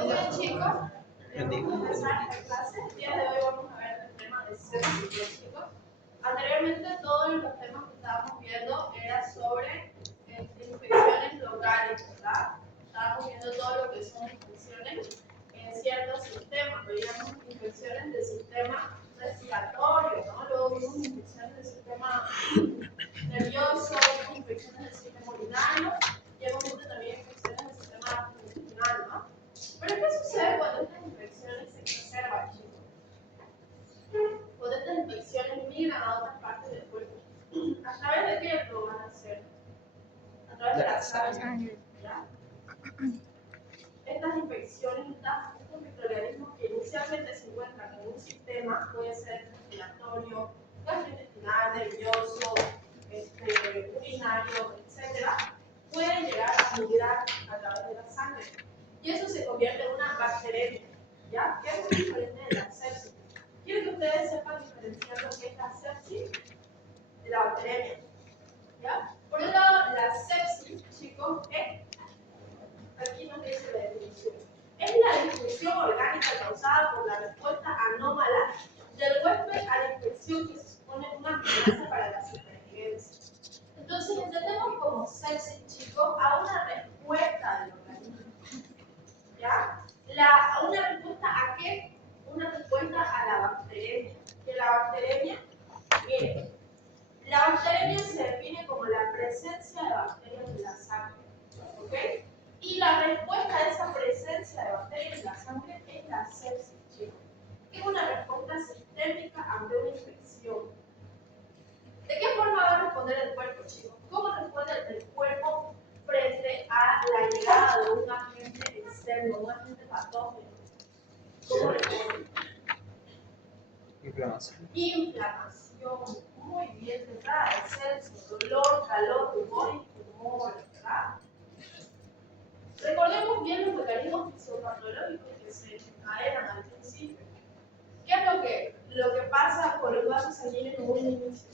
Muy bien, chicos. Vamos a empezar la clase. El día de hoy vamos a ver el tema de sepsis, chicos. Anteriormente todos los temas que estábamos viendo eran sobre infecciones locales, ¿verdad? Estábamos viendo todo lo que son infecciones en ciertos sistemas. Veíamos infecciones del sistema respiratorio, ¿no? Luego vimos infecciones del sistema nervioso, vimos infecciones del sistema urinario y hemos visto también infecciones del sistema intestinal, ¿no? Pero ¿qué sucede cuando estas infecciones se exacerban, chicos? Cuando estas infecciones migran a otras partes del cuerpo. ¿A través de qué lo van a hacer? A través de la sangre, ¿ya? Estas infecciones, estos microorganismos que inicialmente se encuentran en un sistema, puede ser respiratorio, gastrointestinal, nervioso, urinario, etc., pueden llegar a migrar a través de la sangre. Y eso se convierte en una bacteria, ¿ya? Que es muy diferente de la sepsis. Quiero que ustedes sepan diferenciar lo que es la sepsis de la bacteria, ¿ya? Por un lado, la sepsis, chicos, es, aquí nos dice la definición, es la disfunción orgánica causada por la respuesta anómala del huésped a la infección que supone una amenaza para la supervivencia. Entonces, entendemos como sepsis, chicos, a una respuesta del organismo. ¿Ya? ¿Una respuesta a qué? Una respuesta a la bacteria. Que la bacteria, miren, la bacteria se define como la presencia de bacterias en la sangre. ¿Ok? Y la respuesta a esa presencia de bacterias en la sangre es la sepsis, chicos. Es una respuesta sistémica ante una infección. ¿De qué forma va a responder el cuerpo, chicos? ¿Cómo responde el cuerpo frente a la llegada de un agente externo, un agente patógeno? ¿Cómo responde? Inflamación. Inflamación. Muy bien, ¿verdad? Exceso, dolor, calor, tumor y tumor, ¿verdad? Recordemos bien los mecanismos fisiopatológicos que se encadenan al principio. ¿Qué es lo que pasa con los vasos sanguíneos en un inicio?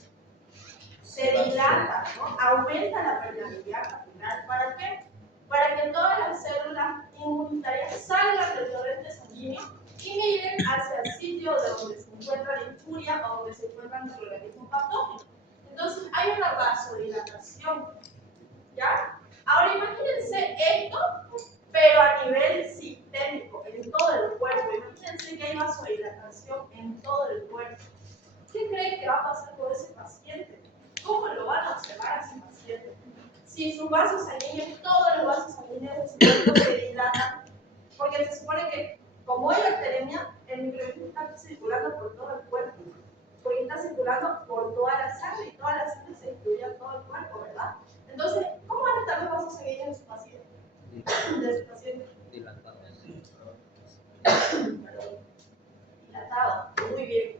Se dilata, ¿no? Aumenta la permeabilidad capilar. ¿Para qué? Para que todas las células inmunitarias salgan del torrente sanguíneo y migren hacia el sitio de donde se encuentra la infuria o donde se encuentran los organismos patógenos. Entonces hay una vasodilatación, ¿ya? Ahora imagínense esto, pero a nivel sistémico, en todo el cuerpo. Imagínense que hay vasodilatación en todo el cuerpo. ¿Qué creen que va a pasar con ese paciente? ¿Cómo lo van a observar a ese paciente? Si sus vasos sanguíneos, todos los vasos sanguíneos de su cuerpo se dilatan, porque se supone que, como hay bacteremia, el microorganismo está circulando por todo el cuerpo, porque está circulando por toda la sangre y toda la sangre se distribuye a todo el cuerpo, ¿verdad? Entonces, ¿cómo van a estar los vasos sanguíneos de su paciente? De su paciente. Dilatado. Dilatado, muy bien.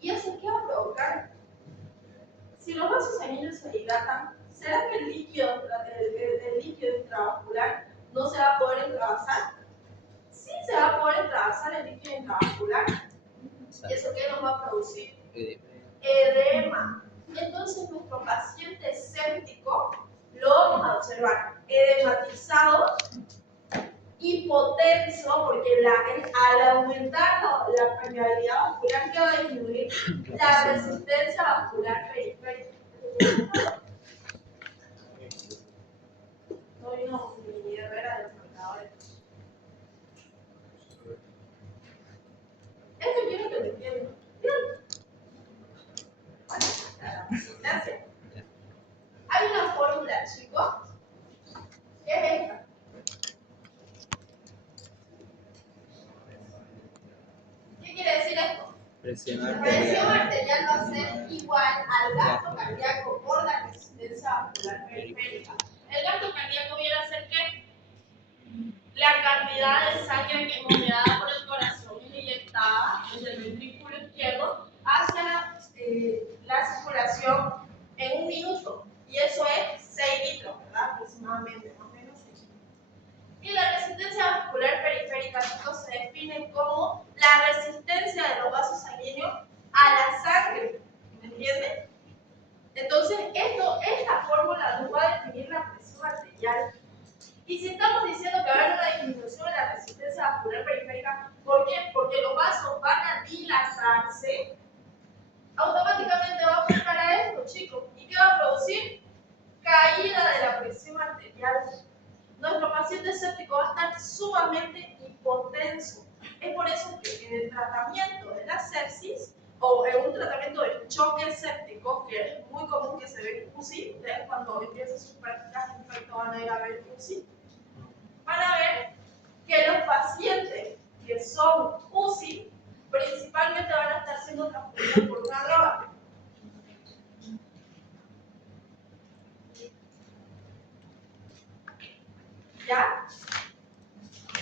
¿Y eso qué va a provocar? Si los vasos sanguíneos se dilatan, ¿será que el líquido intravascular no se va a poder intravasar? Sí se va a poder intravasar el líquido intravascular. ¿Y eso qué nos va a producir? Edema. Entonces nuestro paciente séptico lo vamos a observar edematizado, hipotenso, porque al aumentar la permeabilidad vascular, ¿qué va a disminuir? La resistencia vascular periférica. No vino mi Herrera de los marcadores. Esto quiero que lo entiendan. Gracias. Hay una fórmula, chicos, que es esta. ¿Qué quiere decir esto? Presión La presión arterial. arterial va a ser igual al gasto cardíaco por la resistencia vascular periférica. El gasto cardíaco viene a ser ¿qué? La cantidad de sangre que es generada por el corazón y inyectada desde el ventrículo izquierdo hacia la circulación en un minuto. Y eso es 6 litros, ¿verdad? Aproximadamente, más o menos 6 litros. Y la resistencia vascular periférica, chicos, se define como la resistencia de los vasos sanguíneos a la sangre. ¿Me entienden? Entonces, esta fórmula nos va a definir la presión arterial. Y si estamos diciendo que va a haber una disminución dilatarse, automáticamente va a afectar a esto, chicos. ¿Y qué va a producir? Caída de la presión arterial. Nuestro paciente séptico va a estar sumamente hipotenso. Es por eso que en el tratamiento de la sepsis o en un tratamiento de choque séptico, que es muy común que se ve en UCI, ustedes cuando empiecen sus prácticas de infecto van a ir a ver UCI, van a ver que los pacientes que son UCI principalmente van a estar siendo transportados por una droga. ¿Ya?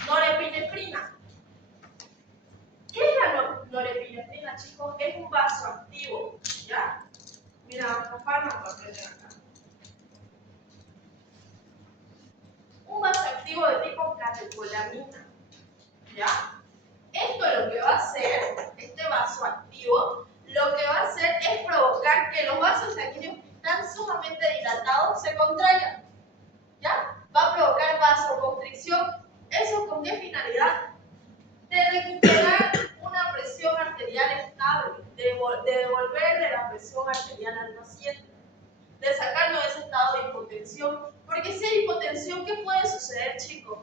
Norepinefrina. ¿Qué es la norepinefrina, chicos? Es un vasoactivo, ¿ya? Mira, nuestro fármaco aprenden acá. Un vasoactivo de tipo catecolamina, ¿ya? Esto lo que va a hacer, este vasoactivo, lo que va a hacer es provocar que los vasos sanguíneos que están sumamente dilatados se contraigan, ¿ya? Va a provocar vasoconstricción. ¿Eso con qué finalidad? De recuperar una presión arterial estable, de devolverle la presión arterial al paciente, de sacarlo de ese estado de hipotensión. Porque si hay hipotensión, ¿qué puede suceder, chicos?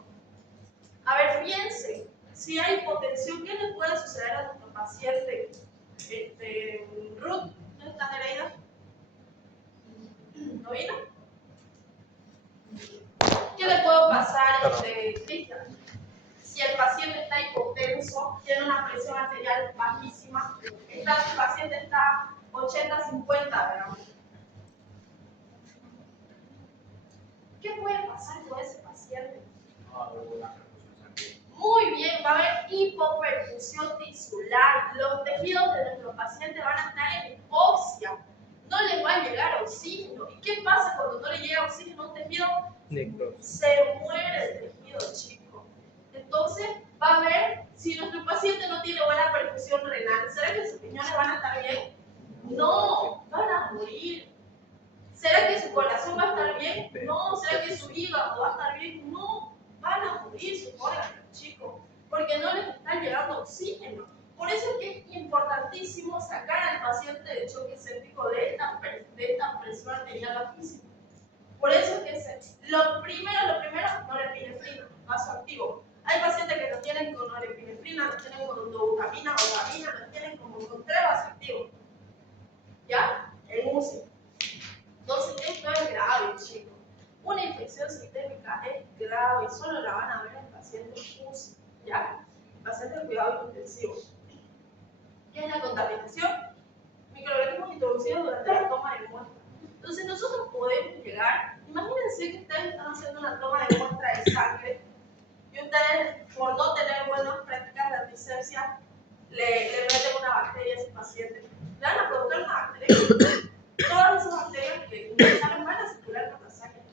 A ver, piensen, si hay hipotensión, ¿qué le puede suceder a nuestro paciente? Ruth, ¿dónde está Nereida? ¿No vino? ¿Qué le puede pasar, Cristian? Si el paciente está hipotenso, tiene una presión arterial bajísima, el paciente está 80-50, ¿verdad? ¿Qué puede pasar con ese paciente? Muy bien, va a haber hipoperfusión tisular. Los tejidos de nuestro paciente van a estar en hipoxia. No les va a llegar oxígeno. ¿Y qué pasa cuando no le llega oxígeno a un tejido? Se muere el tejido, chicos. Entonces, va a ver, si nuestro paciente no tiene buena perfusión renal, ¿será que sus riñones van a estar bien? No, van a morir. ¿Será que su corazón va a estar bien? No. ¿Será que su hígado va a estar bien? No. Van a morir sus órganos, chicos, porque no les está llegando oxígeno. Por eso es que es importantísimo sacar al paciente de choque séptico de esta presión arterial bajísima. Por eso es que lo primero, norepinefrina, vasoactivo. Hay pacientes que lo tienen con norepinefrina, lo tienen con dobutamina o gamina, lo tienen como con 3 vasoactivos. ¿Ya? En UCI. Entonces, esto es grave, chicos. Una infección sistémica es grave, solo la van a ver en pacientes UCI, ¿ya? Pacientes de cuidado intensivo. ¿Qué es la contaminación? Microorganismos introducidos durante la toma de muestra. Entonces, nosotros podemos llegar, imagínense que ustedes están haciendo una toma de muestra de sangre y ustedes, por no tener buenas prácticas de antisepsia, le meten una bacteria a ese paciente. Le van a provocar una bacteria. Todas esas bacterias que salen van a circular por la sangre.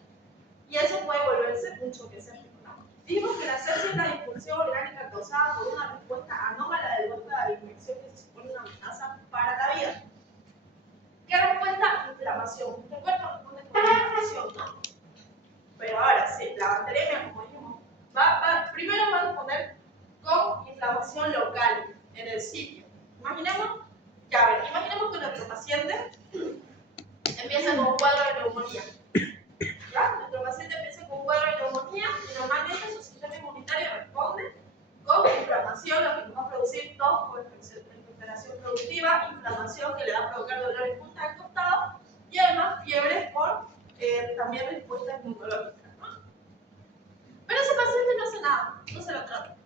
Y eso puede volverse un choque séptico, ¿no? Dijimos que la sepsis es la disfunción orgánica causada por una respuesta anómala del golpe de la infección que se supone una amenaza para la vida. ¿Qué respuesta? Inflamación. El cuerpo responde con inflamación, ¿no? Pero ahora sí, la bacteria, como dijimos, primero va a responder con inflamación local en el sitio. Imaginemos que nuestro paciente empieza con un cuadro de neumonía. ¿Ya? Nuestro paciente empieza con un cuadro de neumonía y normalmente su sistema inmunitario responde con inflamación, lo que nos va a producir tos con expectoración productiva, inflamación que le va a provocar dolor en punta del costado y además fiebre por también respuestas inmunológicas, ¿no? Pero ese paciente no hace nada, no se lo trata.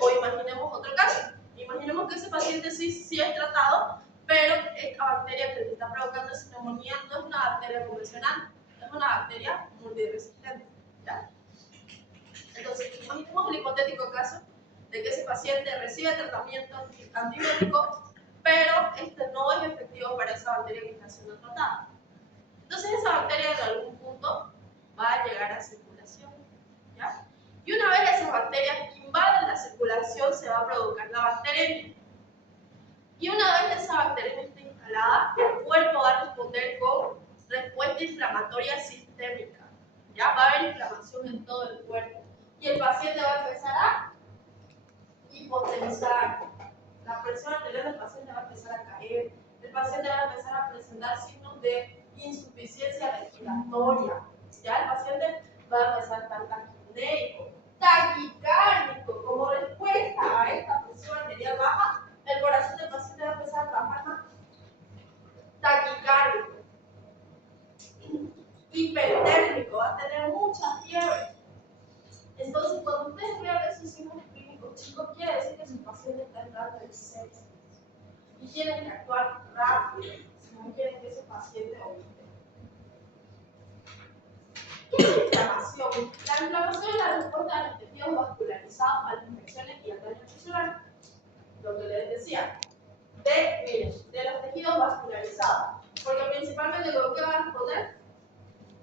O imaginemos otro caso. Imaginemos que ese paciente sí es tratado, pero esta bacteria que le está provocando esa neumonía no es una bacteria convencional, es una bacteria multiresistente, ¿ya? Entonces, imaginemos el hipotético caso de que ese paciente recibe tratamiento antibiótico, pero este no es efectivo para esa bacteria que está siendo tratada. Entonces, esa bacteria en algún punto va a llegar a circulación, ¿ya? Y una vez esas bacterias invaden la circulación, se va a provocar la bacteremia. Y una vez esa bacteria esté instalada, el cuerpo va a responder con respuesta inflamatoria sistémica. Ya va a haber inflamación en todo el cuerpo. Y el paciente va a empezar a hipotensar. La presión arterial del paciente va a empezar a caer. El paciente va a empezar a presentar signos de insuficiencia respiratoria. Ya el paciente va a empezar a estar taquipnéico, taquicárdico. Como respuesta a esta presión arterial baja, el corazón del paciente va a empezar a trabajar más. Taquicárdico, hipertérmico, va a tener mucha fiebre. Entonces, cuando ustedes vean esos signos clínicos, chicos, quiere decir que su paciente está entrando en sepsis y tienen que actuar rápido si no quieren que ese paciente vomite. ¿Qué es la inflamación? La inflamación es la respuesta de los tejidos vascularizados a las infecciones y al daño tisular. Lo que les decía, de los tejidos vascularizados, porque principalmente lo que van a responder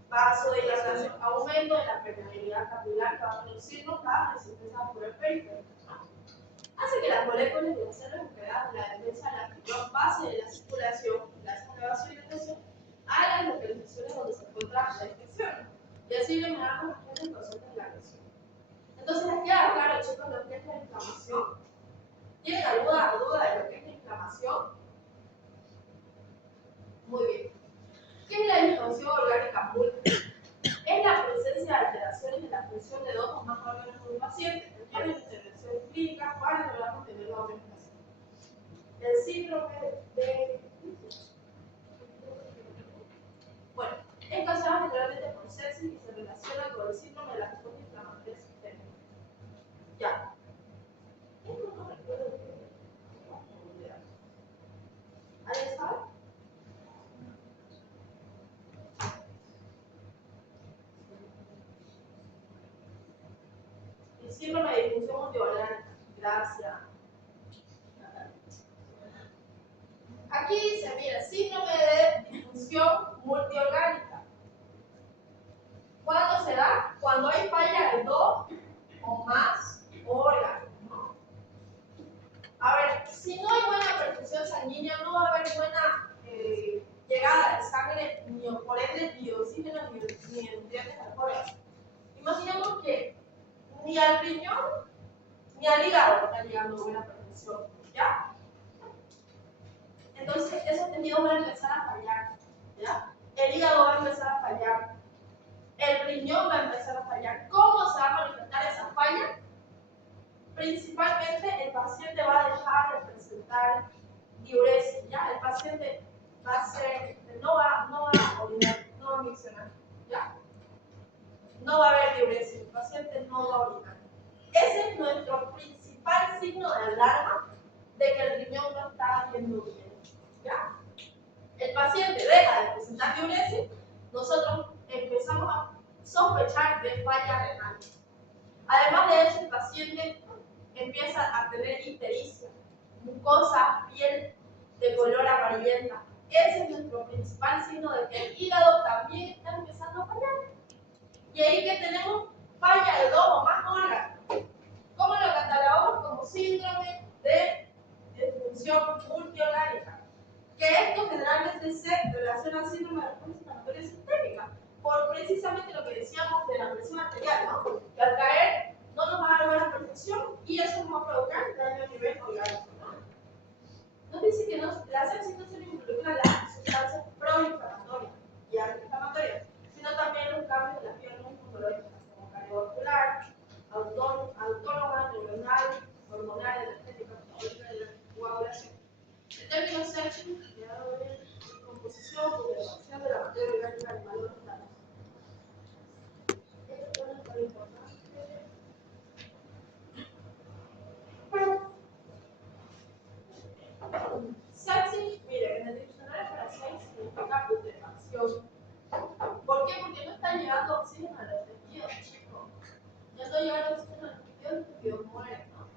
vasodilatación, aumento de la permeabilidad capilar que va a reducirnos la resistencia vascular periférica. Hace que las moléculas de las células integradas de la defensa de la región base de la circulación, gracias a la vasodilatación, a las localizaciones donde se encuentra la infección. Y así eliminamos los procesos de la lesión. Entonces, les queda claro, chicos, lo que es la inflamación. ¿Tienen alguna duda de lo que es la inflamación? Muy bien. ¿Qué es la inflamación orgánica múltiple? Es la presencia de alteraciones en la función de dos o más órganos de un paciente. Requiere una intervención clínica para lograr mantener la homeostasis. El síndrome de... Bueno, es causado generalmente por sepsis y se relaciona con el síndrome de la respuesta inflamatoria sistémica. Ya. Esto no recuerdo qué. ¿Alguien sabe? El síndrome de disfunción multiorgánica. Gracias. Aquí dice, mira, síndrome de disfunción multiorgánica. ¿Cuándo se da? Cuando hay falla de dos o más órganos, ¿no? A ver, si no hay buena perfusión sanguínea, no va a haber buena llegada de sangre, ni por ende ni de oxígeno, ni de nutrientes al órgano. Imaginemos que ni al riñón ni al hígado está llegando buena perfusión, ¿ya? Entonces, esos tejidos van a empezar a fallar, ¿ya? El hígado va a empezar a fallar, el riñón va a empezar a fallar. ¿Cómo se va a manifestar esa falla? Principalmente el paciente va a dejar de presentar diuresis, ¿ya? El paciente va a ser, no va a orinar, no va a miccionar, ¿ya? No va a haber diuresis, el paciente no va a orinar. Ese es nuestro principal signo de alarma de que el riñón no está yendo bien, ¿ya? El paciente deja de presentar diuresis, nosotros empezamos a sospechar de falla renal. Además de eso, el paciente empieza a tener ictericia, mucosa, piel de color amarillenta. Ese es nuestro principal signo de que el hígado también está empezando a fallar. Y ahí que tenemos falla de dos o más órganos. ¿Cómo lo catalogamos? Como síndrome de disfunción multiorgánica. Que esto generalmente se relaciona al síndrome de respuesta inflamatoria sistémica, por precisamente lo que decíamos de la presión arterial, ¿no? Que al caer no nos va a dar buena perfusión y eso nos va a provocar daño a nivel orgánico, ¿no? Nos dice que la sepsis no solo involucra las sustancias proinflamatorias y antiinflamatorias, sino también los cambios de las vías inmunológicas, como cardiovascular, autónoma, neuronal, hormonal, energética, metabólica y la coagulación. En términos sepsis, ya lo ven, composición, pudrición de la materia orgánica animal o vegetal. Esto es muy importante. Sepsis, miren, en el diccionario para sepsis significa putrefacción. ¿Por qué? Porque no está llegando oxígeno a los tejidos, chicos. Ya no llegando oxígeno a los tejidos mueren, ¿no?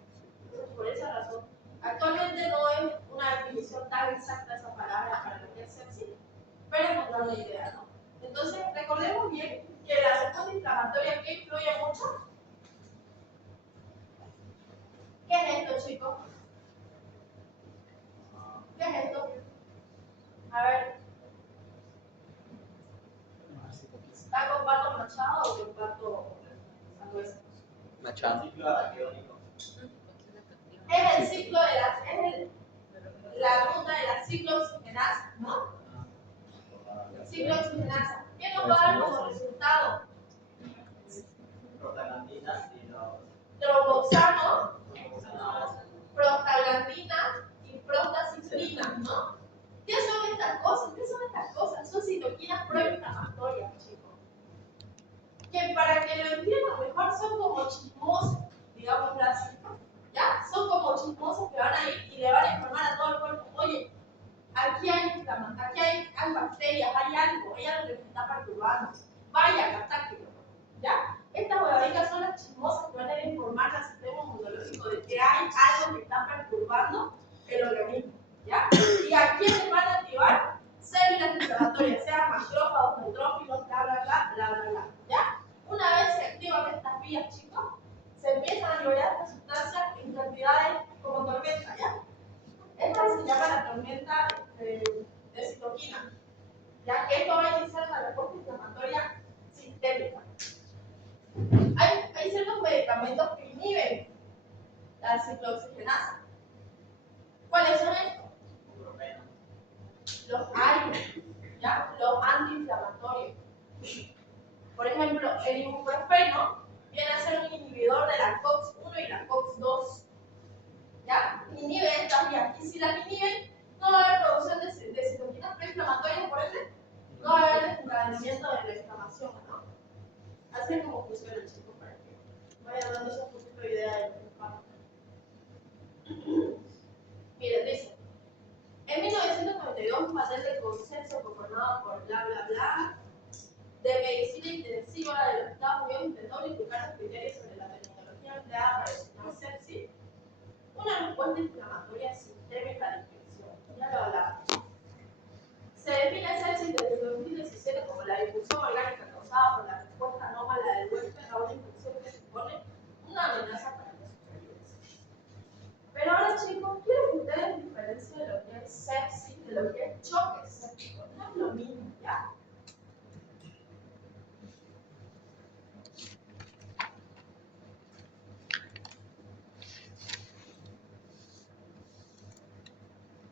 Entonces, por esa razón, actualmente no es una definición tan exacta esa palabra para lo que es sepsis, pero nos da una idea, ¿no? Entonces, recordemos bien que la respuesta inflamatoria que influye mucho. ¿Qué es esto, chicos? ¿Qué es esto? A ver. ¿Está con pato machado o con pato grueso? Machado. Es el ciclo de la ruta de la ciclooxigenasa, ¿no? Ciclooxigenasa. ¿Qué nos va a dar como resultado? Tromboxano, prostaglandina y prostaciclina, ¿no? ¿Qué son estas cosas? ¿Qué son estas cosas? Son citoquinas proinflamatorias, chicos. Que para que lo entiendan mejor son como chismosos, digamos así. ¿Ya? Son como chismosos que van a ir y le van a informar a todo el cuerpo, oye, aquí hay bacterias, hay algo que me está perturbando. Vaya, atáquelo. ¿Ya? Estas huevaditas son las chismosas que van a ir a informar al sistema inmunológico de que hay algo que está perturbando el organismo. ¿Ya? ¿Y a quiénes van a activar? Células inflamatorias, sean macrófagos, neutrófilos, bla, bla, bla, bla, bla, bla. ¿Ya? Una vez se activan estas vías, chicos, se empiezan a liberar estas sustancias en cantidades como tormenta, ¿ya? Esta se llama la tormenta de citoquina, ya que esto va a iniciar una respuesta inflamatoria sistémica. Hay ciertos medicamentos que inhiben la ciclooxigenasa. ¿Cuáles son estos? Los AINE, ¿ya? Los antiinflamatorios. Por ejemplo, el ibuprofeno viene a ser un inhibidor de la COX-1 y la COX-2. ¿Ya? Inhibe estas vías. Y si las inhiben, no va a haber producción de citoquinas proinflamatorias, por ende, no va a haber desencadenamiento de la inflamación, ¿no? Así es como funciona, chicos, para que vayan dándose un poquito de idea de lo que pasa. Miren, dice, en 1992 un panel de consenso conformado por bla bla bla de medicina intensiva de los Estados Unidos intentó unificar los criterios sobre la terminología empleada para designar sepsis, una respuesta inflamatoria sistémica de infección. Ya lo hablaba. Se define sepsis desde el 2017 como la difusión orgánica causada por la respuesta anómala del huésped a una infección que supone una amenaza para la supervivencia. Pero ahora, chicos, quiero que ustedes diferencien de lo que es sepsis de lo que es choque séptico. No es lo mismo, ¿ya?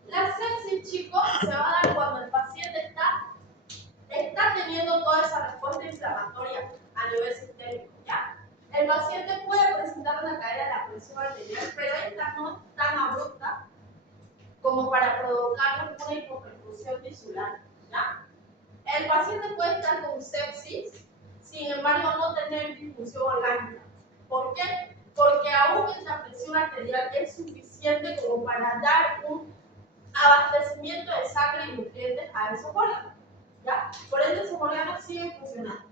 La sepsis, chicos, se va a dar cuando el paciente está teniendo toda esa respuesta inflamatoria a nivel sistémico, ¿ya? El paciente puede presentar una caída de la presión arterial, pero esta no es tan abrupta como para provocar una hipoperfusión tisular, ¿ya? El paciente puede estar con sepsis, sin embargo no tener difusión orgánica. ¿Por qué? Porque aún esa presión arterial es suficiente como para dar un abastecimiento de sangre y nutrientes a esos órganos, ¿ya? Por ende, esos órganos siguen funcionando.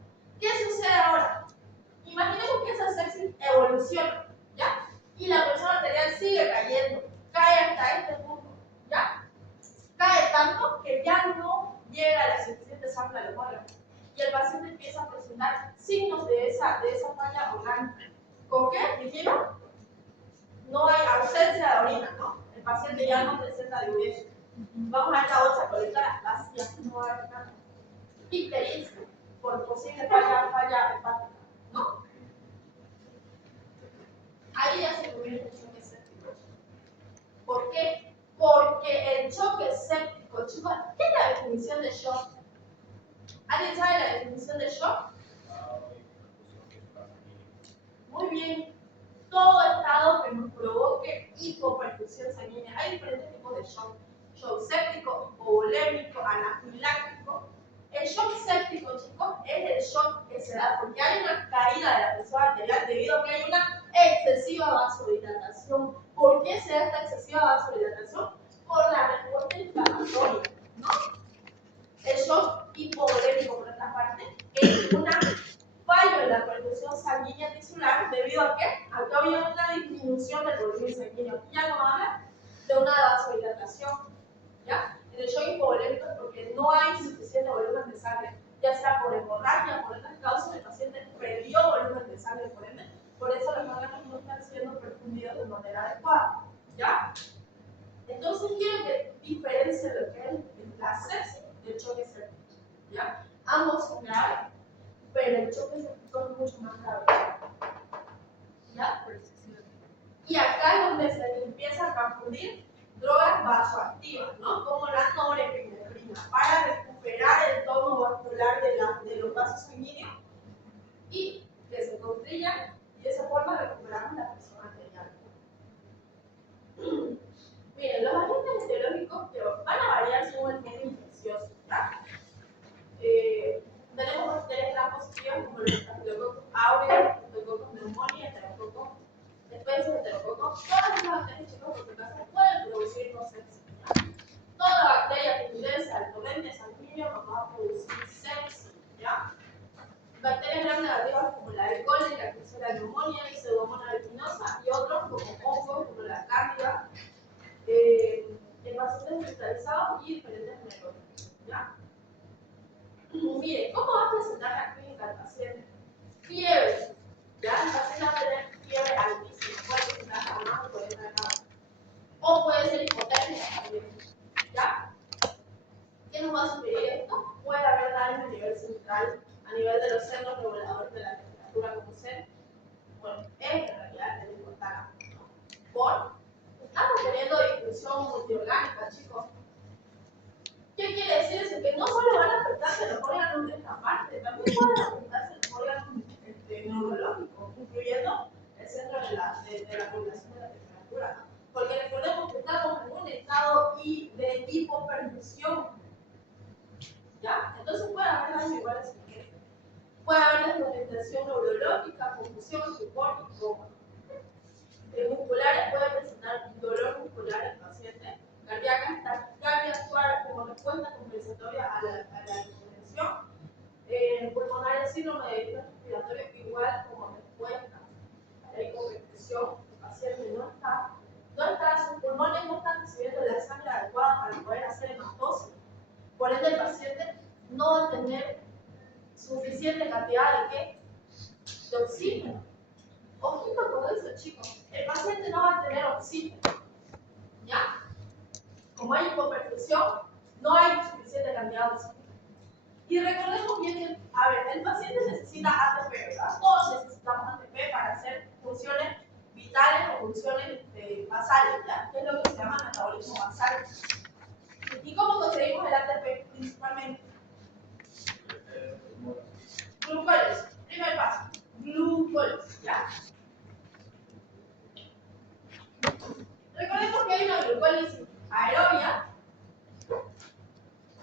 ¿Qué sucede ahora? Imaginemos que esa sepsis evoluciona, ¿ya? Y la presión arterial sigue cayendo, cae hasta este punto, ¿ya? Cae tanto que ya no llega a la suficiente sangre a los órganos. Y el paciente empieza a presentar signos de esa falla orgánica. ¿Con qué? Dijimos, no hay ausencia de orina, ¿no? El paciente ya no presenta diuresis. Vamos a esta bolsa colectora vacía, no va a haber nada. Ictericia, por posible falla hepática, ¿no? Ahí ya se convierte en choque séptico. ¿Por qué? Porque el choque séptico, chicos, ¿qué es la definición de shock? ¿Alguien sabe la definición de shock? Muy bien. Todo estado que nos provoque hipoperfusión sanguínea. Hay diferentes tipos de shock. Shock séptico, hipovolémico, anafiláctico. El shock séptico, chicos, es el shock que se da porque hay una caída de la presión arterial debido a que hay una excesiva vasodilatación. ¿Por qué se da esta excesiva vasodilatación? Por la respuesta inflamatoria, ¿no? El shock hipovolémico, por otra parte, es una fallo en la perfusión sanguínea tisular debido a que acá había una disminución del volumen sanguíneo. Aquí ya no habla de una vasodilatación, ¿ya? En el shock hipovolémico es porque no hay suficiente volumen de sangre, ya sea por hemorragia, por otras causas, el paciente perdió volumen de sangre, por eso los órganos no están siendo perfundidos de manera adecuada, ¿ya? Entonces quiero que diferencie lo que es la sepsis del choque séptico, ¿ya? Ambos son graves, pero el choque séptico es mucho más grave, ¿ya? Y acá es donde se peces, heterococos, todas esas bacterias, chicos, por tu casa pueden producir no sepsis. Toda bacteria que ingresa al torrente sanguíneo nos va a producir sepsis, ¿ya? Bacterias gram negativas como la E. coli, la Klebsiella pneumoniae, la Pseudomonas aeruginosa y otros como hongos como la cándida, en pacientes hospitalizados y diferentes neurólogos, ¿ya? Mire, ¿cómo va a presentar la clínica del paciente? Fiebre, ¿ya? El paciente va a tener fiebre altísima, puede presentar a más de 40 grados. O puede ser hipotermia también, ¿ya? ¿Qué nos va a sugerir esto? Puede haber daño a nivel central, a nivel de los centros reguladores de la temperatura, como ser, bueno, en realidad el hipotálamo, ¿no? Por, estamos teniendo difusión multiorgánica, chicos. ¿Qué quiere decir eso? Que no solo van a afectarse los órganos de esta parte, también pueden afectarse los órganos neurológicos, incluyendo el centro de la regulación de la temperatura, ¿no? Porque recordemos que estamos en un estado de hipoperfusión, ¿ya? Entonces puede haber daño igual a ese. Puede haber desorientación neurológica, confusión, estupor y coma. Musculares puede presentar dolor muscular al paciente, cardíaca, taquicardia, actuar como respuesta compensatoria a la hipotensión, pulmonar, síndrome de distrés respiratorio, igual como respuesta a la hipotensión. El paciente sus pulmones no están recibiendo la sangre adecuada para poder hacer hematosis. Por ende, el paciente no va a tener suficiente cantidad de ¿qué? De oxígeno. Ojito con eso, chicos. El paciente no va a tener oxígeno. ¿Ya? Como hay hipoperfusión, no hay suficiente cantidad de oxígeno. Y recordemos bien que, a ver, el paciente necesita ATP, ¿verdad? Todos necesitamos ATP para hacer funciones vitales o funciones basales, ¿ya? Que es lo que se llama metabolismo basal. ¿Y cómo conseguimos el ATP principalmente? Glucólisis. Primer paso. Glucólisis, ¿ya? Recordemos que hay una glucólisis aerobia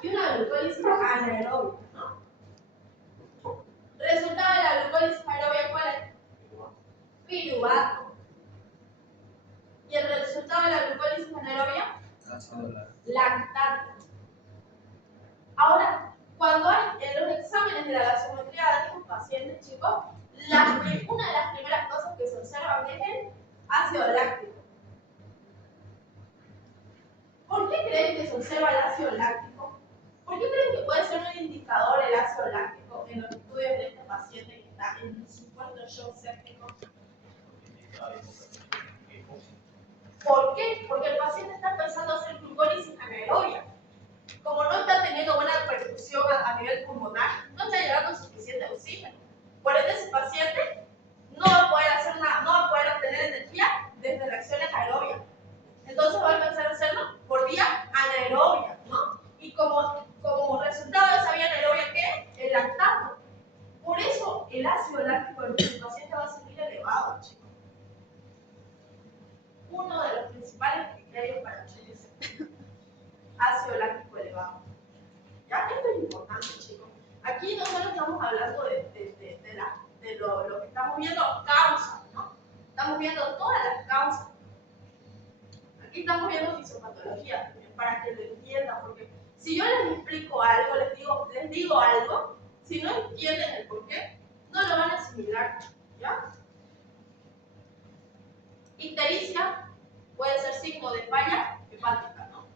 y una glucólisis anaerobia, ¿no? Resultado de la glucólisis aerobia, ¿cuál es? Piruvato. ¿Y el resultado de la glucólisis anaerobia? Lactato. Ahora, cuando hay en los exámenes de la gasometría de estos pacientes, chicos, una de las primeras cosas que se observan es el ácido láctico. ¿Por qué creen que se observa el ácido láctico? ¿Por qué creen que puede ser un indicador el ácido láctico en los estudios de este paciente que está en un supuesto shock séptico? ¿Por qué? Porque el paciente está empezando a hacer glucólisis anaerobia. Como no está teniendo buena perfusión a nivel pulmonar, no está llegando suficiente oxígeno. Por ende, ese paciente no va a poder hacer nada, no va a poder obtener energía desde reacciones aerobias. Entonces va a empezar a hacerlo por vía anaerobia, ¿no? Y como resultado de esa vía anaerobia, ¿qué? El lactato. Por eso el ácido láctico del paciente va a seguir elevado, chicos. Uno de los principales criterios para HLC. Ácido láctico elevado. ¿Ya? Esto es importante, chicos. Aquí nosotros estamos hablando de lo que estamos viendo, causas, ¿no? Estamos viendo todas las causas. Aquí estamos viendo fisiopatología también, para que lo entiendan, porque si yo les explico algo, les digo algo, si no entienden el porqué, no lo van a asimilar, ¿ya? Ictericia puede ser signo de falla hepática, ¿no?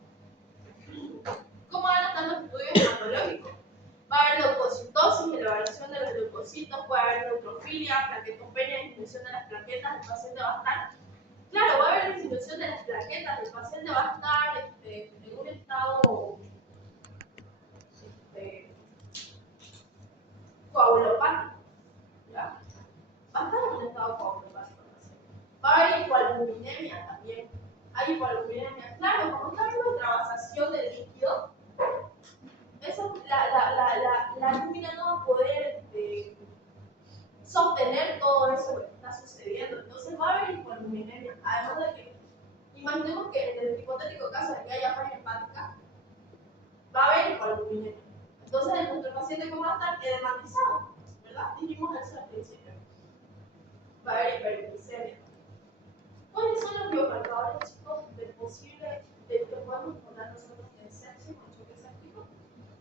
¿Cómo van a estar los estudios hematológicos? Va a haber leucocitosis, elevación de los leucocitos, puede haber neutrofilia, plaquetopenia, disminución de las plaquetas, el paciente va a estar, claro, va a haber disminución de las plaquetas, el paciente va a estar en un estado coagulopático, ¿ya? Va a estar en un estado coagulopático el paciente. Va a haber hipoalbuminemia también. Hay hipoalbuminemia, claro, como está habiendo travasación del líquido, eso, la albúmina no va a poder sostener todo eso que está sucediendo. Entonces va a haber hipoalbuminemia. Además de que, imaginemos que en el hipotético caso de que haya falla hepática, va a haber hipoalbuminemia. Entonces nuestro paciente, ¿cómo va a estar? Edematizado, ¿verdad? Dijimos eso al principio. Va a haber hiperglicemia. biomarcadores, chicos, del posible, del que podemos encontrar nosotros en sepsis o choque séptico.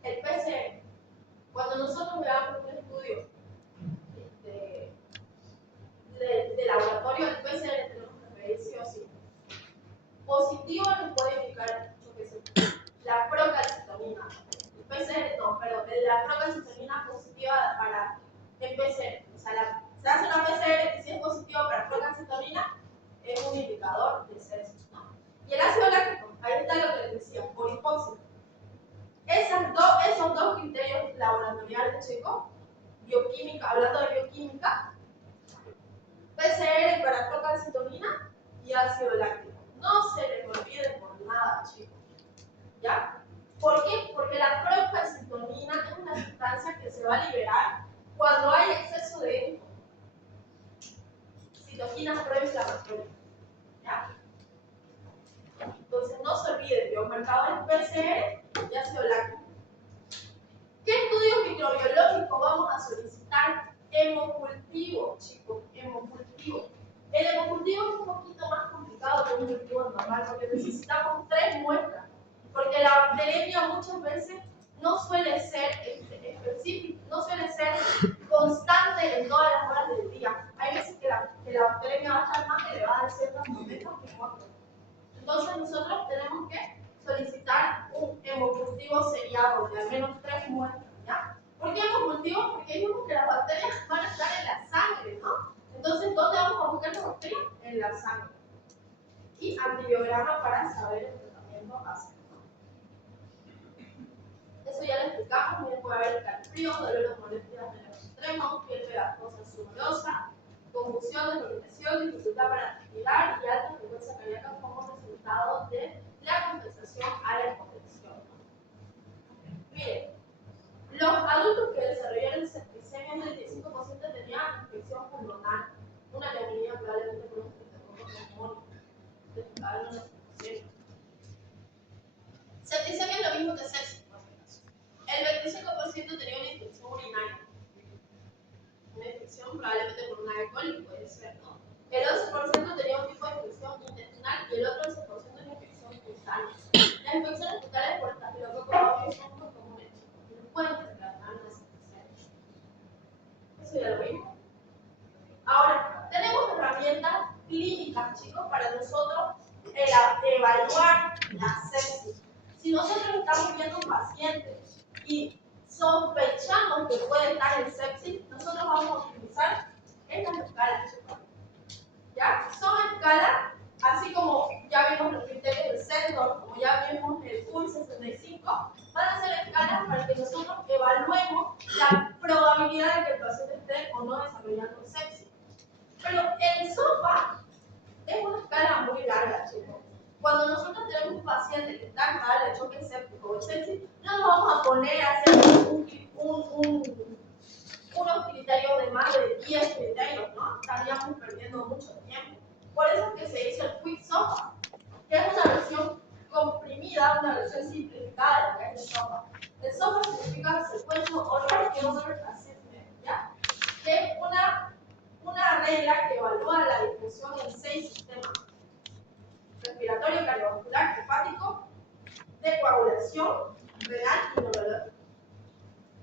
El PCR. Cuando nosotros veamos un estudio de laboratorio, el PCR tenemos que medir sí o sí. Positivo nos puede indicar choque séptico. La procalcitonina. El PCR, no, perdón, la procalcitonina positiva para el PCR. O sea, se hace una PCR y si es positivo para procalcitonina, es un indicador de sepsis, ¿no? Y el ácido láctico, ahí está lo que les decía, por hipoxia. Esos dos criterios laboratoriales, chicos, bioquímica, hablando de bioquímica, PCR para procalcitonina y ácido láctico. No se les olvide por nada, chicos. ¿Ya? ¿Por qué? Porque la procalcitonina es una sustancia que se va a liberar cuando hay exceso de citoquinas proinflamatorias. ¿Ya? Entonces no se olviden, biomarcadores PCR y ácido láctico. ¿Qué estudios microbiológicos vamos a solicitar? Hemocultivo, chicos, hemocultivo. El hemocultivo es un poquito más complicado que un cultivo normal porque necesitamos 3 muestras. Porque la bacteremia muchas veces no suele ser específica, no suele ser constante en todas las horas del día. Hay veces que la bacteremia va a estar más elevada en ciertos momentos que en otros. Entonces nosotros tenemos que solicitar un hemocultivo seriado de al menos 3 muestras, ¿ya? ¿Por qué hemocultivo? Porque vimos que las bacterias van a estar en la sangre, ¿no? Entonces, ¿dónde vamos a buscar las bacterias? En la sangre. Y antibiograma para saber el tratamiento a hacer. Eso ya lo explicamos. Miren, puede haber calfrío, dolor o molestias en los extremos, piel pegajosa sudorosa, confusión, desorientación, dificultad para respirar y alta frecuencia cardíaca como resultado de la compensación a la hipotensión. Miren, los adultos que desarrollaron septicemia, el 35% tenían infección pulmonar, una neumonía probablemente por un neumonía. Septicemia es lo mismo que sepsis, por si acaso. El 25% tenía una infección urinaria. Una infección probablemente por una E. coli, puede ser, ¿no? El 11% tenía un tipo de infección intestinal y el otro 11% una infección cutánea. Las infecciones cutáneas por estafilococo aureus son muy comunes, chicos, y no pueden tratar una septicemia. Eso ya lo vimos. Ahora, tenemos herramientas clínicas, chicos, para nosotros evaluar la sepsis. Si nosotros estamos viendo un paciente y sospechamos que puede estar en sepsis, nosotros vamos a utilizar estas escalas, chicos. ¿Ya? Son escalas, así como ya vimos los criterios del Sendor, como ya vimos el PUL 65, van a ser escalas para que nosotros evaluemos la probabilidad de que el paciente esté o no desarrollando sepsis. Pero el SOFA es una escala muy larga, chicos. Cuando nosotros tenemos un paciente que está en grado de choque séptico o sepsis, no nos vamos a poner a hacer unos criterios de más de 10 criterios, ¿no? Estaríamos perdiendo mucho tiempo. Por eso es que se hizo el Quick SOFA, que es una versión comprimida, una versión simplificada de lo que es el SOFA. El SOFA significa Sequential Order Assessment, ¿ya? Que es una regla que evalúa la difusión en 6 sistemas: respiratorio, cardiovascular, hepático, de coagulación, renal y neurológico.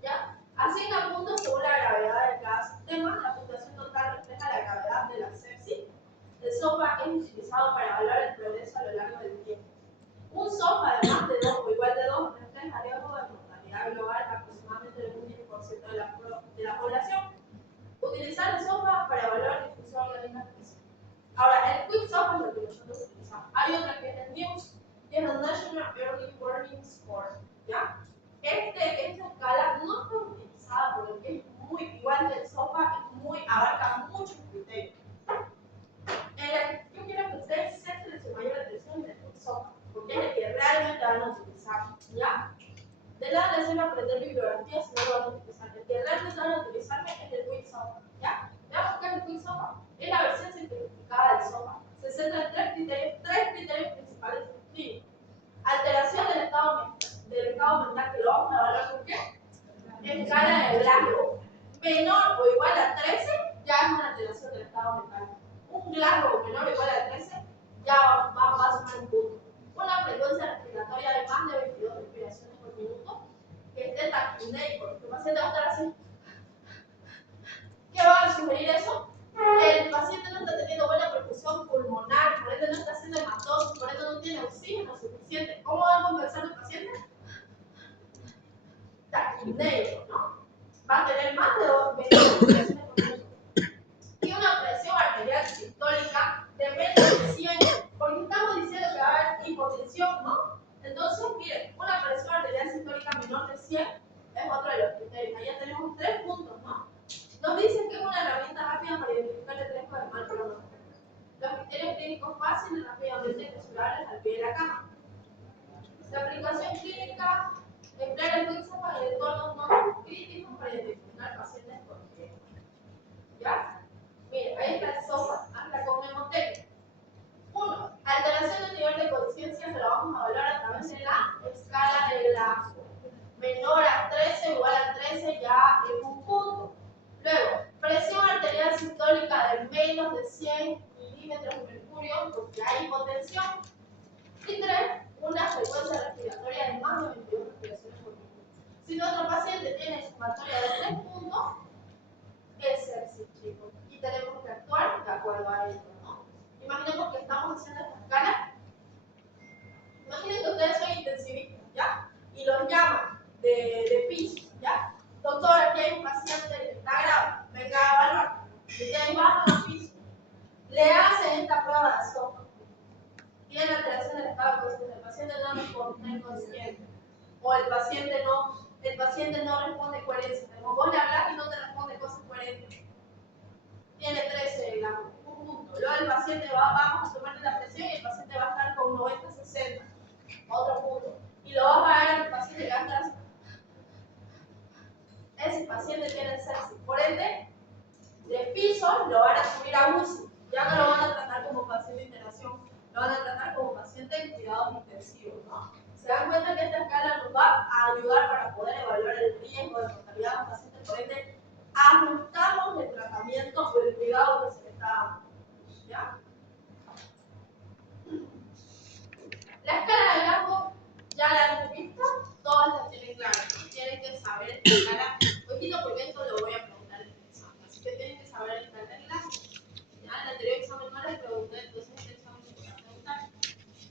¿Ya? Asigna puntos según la gravedad de cada sistema. La puntuación total refleja la gravedad de la sepsis. El SOFA es utilizado para evaluar el progreso a lo largo del tiempo. Un SOFA de más de 2 o igual de 2 refleja riesgo de mortalidad global aproximadamente del 10% de la población. Utilizar el SOFA para evaluar difusión orgánica específica. Ahora, el Quick SOFA es lo que nosotros utilizamos. Hay otra que es el NEWS, y es el National Early Warning Score, ¿ya? Esta escala no está utilizada porque es muy igual que el SOFA, abarca muchos criterios. Yo quiero que ustedes centren su mayor atención en el Quick SOFA, porque es el que realmente van a utilizar, ¿ya? De nada les sirve aprender bibliografía si no lo van a utilizar. El que realmente van a utilizar es el Quick SOFA, ¿ya? Veamos qué es el Quick SOFA. Es la versión simplificada del SOFA. Se centra en tres criterios principales clínicos. Alteración del estado mental, que lo vamos a evaluar con qué? Escala de Glasgow. Menor o igual a 13 ya es una alteración del estado mental. Un Glasgow menor o igual a 13 ya va a sumar un punto. Una frecuencia respiratoria de más de 22 respiraciones por minuto, que esté taquipneico, porque el paciente va a estar así. ¿Qué va a sugerir eso? Que el paciente no está teniendo buena perfusión pulmonar, por ende no está haciendo hematosis, por ende no tiene oxígeno suficiente. ¿Cómo va a conversar el paciente? Taquipneico, ¿no? Va a tener más de 22 respiraciones por minuto. Y una presión arterial sistólica de menos de 100, porque estamos diciendo que va a haber hipotensión, ¿no? Entonces, miren, una presión arterial sistólica menor de 100 es otro de los criterios. Ahí ya tenemos 3 puntos, ¿no? Nos dicen que es una herramienta rápida para identificar el riesgo de mal pronóstico. Los criterios clínicos fáciles, rápidamente mesurables al pie de la cama. La aplicación clínica emplear el Quicksilver en entornos no críticos para identificar pacientes con riesgo. ¿Ya? Mire, ahí está el SOFA, hasta con Memotec. 1. Alteración del nivel de conciencia se lo vamos a evaluar a través de la escala de la menor a 13 igual a 13 ya en un punto. Luego, presión arterial sistólica de menos de 100 milímetros de mercurio porque hay hipotensión. Y 3. Una frecuencia respiratoria de más de 22 respiraciones por minuto. Si nuestro paciente tiene sumatoria de 3 puntos, es sepsis, chicos. Y tenemos que actuar de acuerdo a ello, ¿no? Imaginemos que estamos haciendo esta escala. Imaginen que ustedes son intensivistas, ¿ya? Y los llaman de piso, ¿ya? Doctor, aquí hay un paciente que está grave, venga a evaluar. Y ustedes bajan al piso. Le hacen esta prueba de SOFA. Tiene alteración del estado de conciencia. El paciente no responde inconsciente. O el paciente no responde coherencia. Como vos le hablas y no te responde cosas coherentes. Tiene 13 gramos, un punto. Luego el paciente vamos a tomarle la presión y el paciente va a estar con 90-60, otro punto. Y lo vas a ver el paciente que va a estar así. Ese paciente tiene sepsis. Por ende, de piso lo van a subir a UCI. Ya no lo van a tratar como paciente de internación, lo van a tratar como paciente en cuidados intensivos, ¿no? Se dan cuenta que esta escala nos va a ayudar para poder evaluar el riesgo de mortalidad de un paciente. Por ende, ajustamos el tratamiento o el cuidado que se le está dando. ¿Ya? La escala de Glasgow ya la hemos visto, todas las tienen claras. Tienen que saber esta escala, poquito porque esto lo voy a preguntar en el examen. Así que tienen que saber el escala de Glasgow. Ya en el anterior examen no les pregunté, entonces este examen se va a preguntar.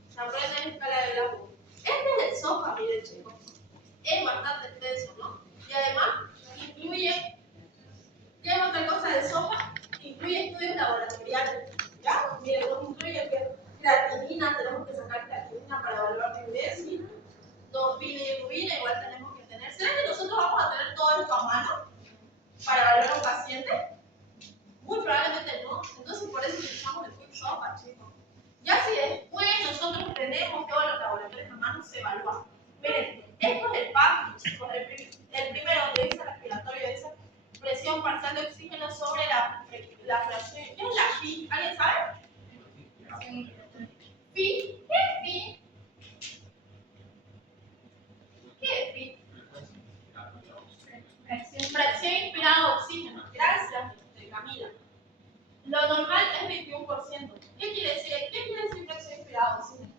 Se aprende la escala de Glasgow. Este es el SOFA, miren chicos. Es bastante extenso, ¿no? Y además incluye. ¿Qué es otra cosa de SOFA? Incluye estudios laboratoriales. ¿Ya? Miren, nos incluye que creatinina, tenemos que sacar creatinina para evaluar tendencia. Bilirrubina, igual tenemos que tener. ¿Será que nosotros vamos a tener todo esto a mano para evaluar a un paciente? Muy probablemente no. Entonces, por eso utilizamos el Quick SOFA, chicos. Ya si después nosotros tenemos todos los laboratorios a mano, se evalúa. Miren, esto es el PAFI, chicos. El primero, donde dice respiratorio, dice presión parcial de oxígeno sobre la fracción. ¿Qué es la FI? ¿Alguien sabe? ¿FI? ¿Qué es FI? ¿Qué es FI? Fracción inspirada de oxígeno. Gracias, Camila. Lo normal es 21%. ¿Qué quiere decir? ¿Qué quiere decir fracción inspirada de oxígeno?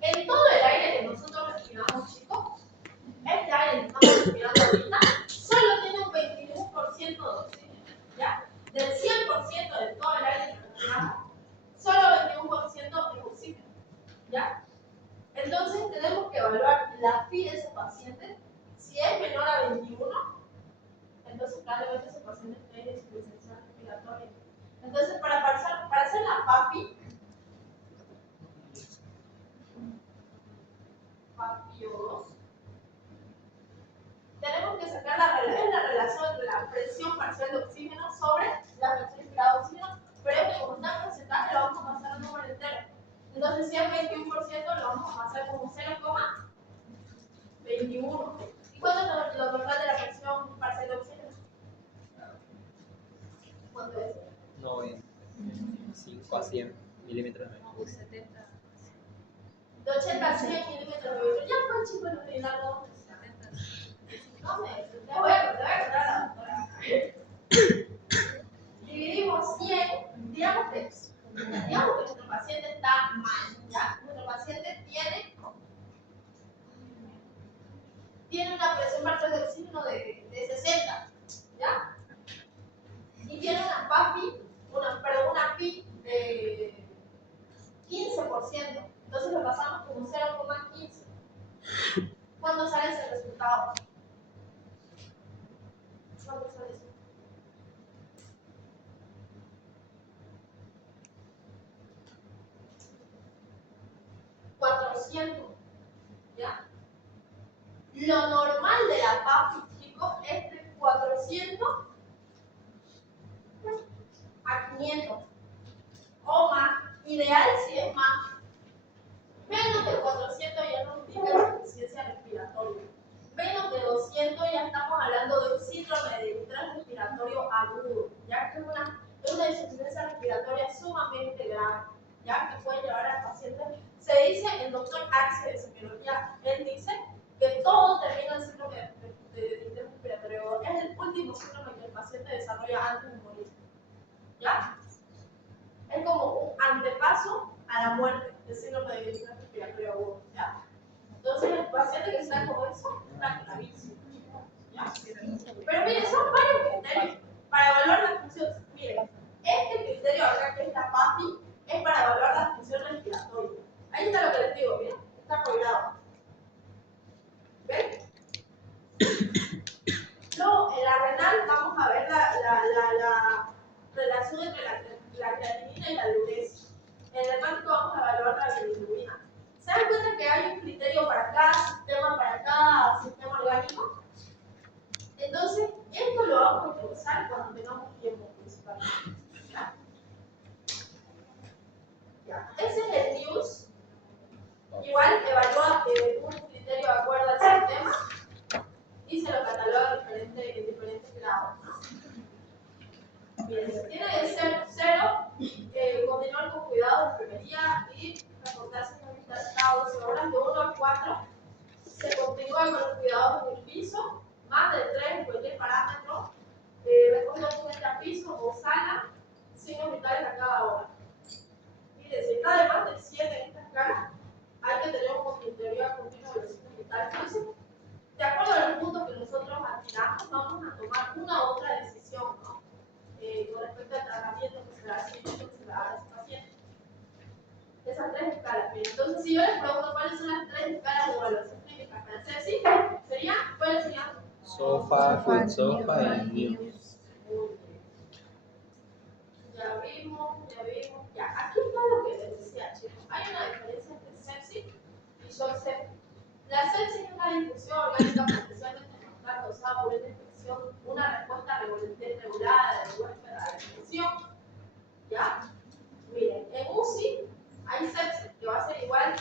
En todo el aire que nosotros respiramos, chicos, este aire que estamos respirando ahorita, solo tiene un 21% de oxígeno, ¿ya? Del 100% de todo el aire que respiramos, solo 21% es oxígeno, ¿ya? Entonces tenemos que evaluar la FI de ese paciente. Si es menor a 21, entonces probablemente ese paciente tiene insuficiencia respiratoria. Entonces para hacer la PAFI, PAFI-O2, tenemos que sacar la relación entre la presión parcial de oxígeno sobre la presión inspirada de oxígeno, pero es que como está en porcentaje lo vamos a pasar a número entero. Entonces si es 21% lo vamos a pasar como 0,21. ¿Y cuánto es lo normal de la presión parcial de oxígeno? ¿Cuánto es? 95 a 100 milímetros de mercurio. 70. De 80 a 100 milímetros de mercurio. Ya fue, chicos, lo que largo. No me, te voy a contar a la doctora. Dividimos 400, ¿ya? Lo normal de la PAFI, chicos, es de 400 a 500 o más. Ideal si es más. Menos de 400 ya nos indica insuficiencia respiratoria. Menos de 200 ya estamos hablando de un síndrome de distrés respiratorio agudo, ya que es una insuficiencia respiratoria sumamente grave, ya que puede llevar al paciente. Se dice, el doctor Axel de semiología, él dice que todo termina en síndrome de distrés respiratorio agudo. Es el último síndrome que el paciente desarrolla antes de morir, ¿ya? Es como un antepaso a la muerte del síndrome de distrés respiratorio agudo, ¿ya? Entonces, el paciente que está con eso está gravísimo, ¿ya? Pero miren, son varios criterios para evaluar la función. Miren, este criterio acá, que es la PAFI, es para evaluar la función respiratoria. Ahí está lo que les digo, miren, está colgado. ¿Ven? Luego, en la renal vamos a ver la relación entre la creatinina y la diuresis. En el hepático vamos a evaluar la bilirrubina. ¿Se dan cuenta que hay un criterio para cada sistema orgánico? Entonces, esto lo vamos a utilizar cuando tengamos tiempo principalmente. ¿Ya? ¿Ya? Ese es el NEWS. Igual evalúa un criterio de acuerdo al sistema y se lo cataloga en diferentes grados. Bien, tiene que ser 0, continuar con cuidado de enfermería y reportarse en cada 12 horas de 1 a 4. Se continúa con los cuidados en el piso, más de 3 en cualquier parámetro, recoge documente a piso o sala, signos vitales a cada hora. Miren, si está de más de 7 en esta escala, hay que tener un monitoreo continuo de los signos vitales. Entonces, de acuerdo a los puntos que nosotros atinamos, vamos a tomar una u otra decisión, ¿no? Con respecto al tratamiento que se le da a ese paciente. Esas 3 escalas. Bien, entonces, si yo les pregunto cuáles son las 3 escalas de evaluación clínica para sepsis, ¿cuáles serían? SOFA, Quick SOFA y NEWS. Ya vimos. Ya, aquí está lo que les decía, chicos. Hay una diferencia entre sepsis y shock sepsis. La sepsis es una difusión orgánica potencialmente mortal causada por una infección, una respuesta regulada del huésped a la infección. ¿Ya? Miren, en UCI hay sepsis que va a ser igual,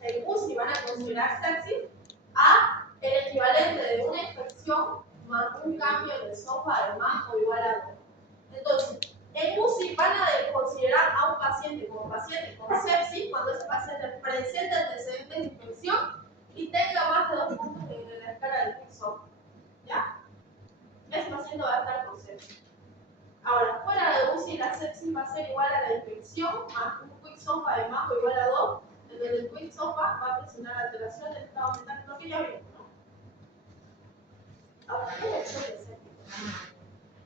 en UCI van a considerar sepsis a el equivalente de una infección más un cambio en el SOFA de más o igual a 2. Entonces, en UCI van a considerar a un paciente como paciente con sepsis cuando ese paciente presente antecedentes de infección y tenga más de 2 puntos en la escala del Quick SOFA. ¿Ya? Ese paciente va a estar con sepsis. Ahora, fuera de UCI, la sepsis va a ser igual a la infección más un Quick SOFA de más o igual a 2, en donde el Quick SOFA va a presionar alteración del estado mental, lo que ya vimos, ¿no? Ahora, ¿qué es el choque séptico?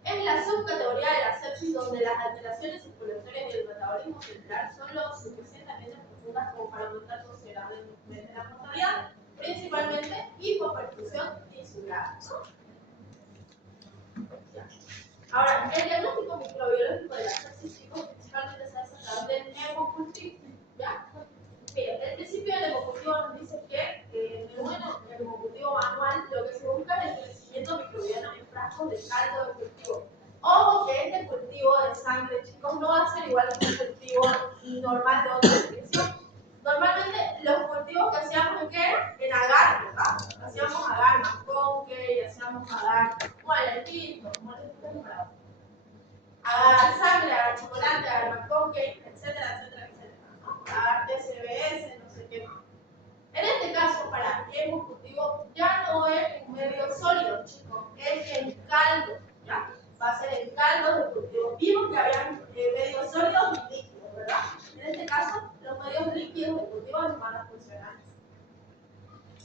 Es la subcategoría de la sepsis donde las alteraciones circulatorias y el metabolismo celular son lo suficientemente profundas como para aumentar considerablemente la mortalidad, principalmente hipoperfusión tisular. Ahora, el diagnóstico microbiológico de la sepsis, chicos, principalmente se hace a través del hemocultivo. ¿Ya? Bien, el principio del hemocultivo nos dice que en el hemocultivo manual lo que se busca es el crecimiento microbiano en frascos de caldo de cultivo. Ojo que este cultivo de sangre, chicos, no va a ser igual que un cultivo normal de otra nutrición. Normalmente los cultivos que hacíamos en agar, ¿verdad? Hacíamos agar masconque, hacíamos agar mueletito, agar sangre, agar chocolate, agar masconque, etcétera, ¿no? Agar TCBS, no sé qué más. En este caso, para el hemocultivo ya no es un medio sólido, chicos, es el caldo, ¿ya? Va a ser el caldo de cultivo. Vimos que había medios sólidos y líquidos, ¿verdad? En este caso, los medios líquidos del cultivo no van a funcionar.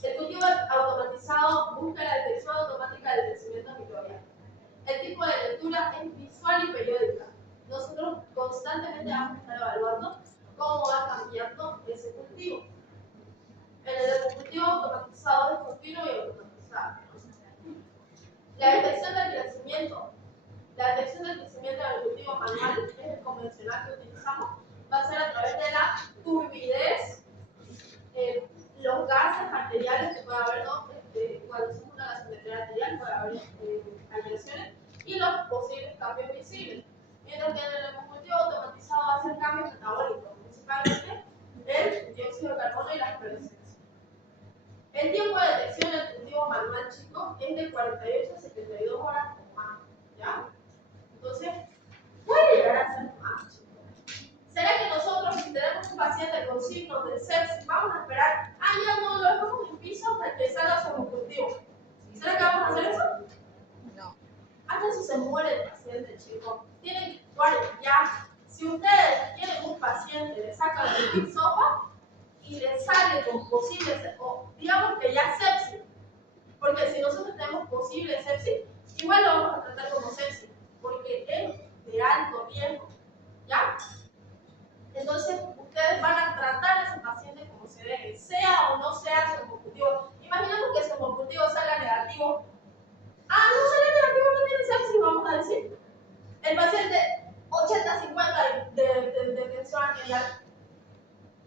El cultivo automatizado busca la detección automática del crecimiento microbiano. El tipo de lectura es visual y periódica. Nosotros constantemente vamos a estar evaluando cómo va cambiando ese cultivo. El cultivo automatizado es continuo y automatizado. La detección del crecimiento. La detección del crecimiento del cultivo manual, que es el convencional que utilizamos, va a ser a través de la turbidez porque en el hemocultivo automatizado va a hacer cambios metabólicos, principalmente el dióxido de carbono y la fluorescencia. El tiempo de detección del cultivo manual, chicos, es de 48 a 72 horas o más, ¿ya? Entonces, puede llegar a ser más, chicos. ¿Será que nosotros, si tenemos un paciente con signos de sepsis, vamos a esperar, ya no lo dejamos en piso hasta que salga su hemocultivo? ¿Será que vamos a hacer eso? No. Hasta si se muere el paciente, chicos. Tienen que actuar ya. Si ustedes tienen un paciente, le sacan el sopa y le sale con posible, o digamos que ya sepsis, porque si nosotros tenemos posible sepsis, igual lo vamos a tratar como sepsis, porque es de alto riesgo, ¿ya? Entonces, ustedes van a tratar a ese paciente como se debe, sea o no sea su hemocultivo. Imaginemos que su hemocultivo salga negativo. No sale negativo, no tiene sepsis, vamos a decir. El paciente 80-50 de tensión arterial.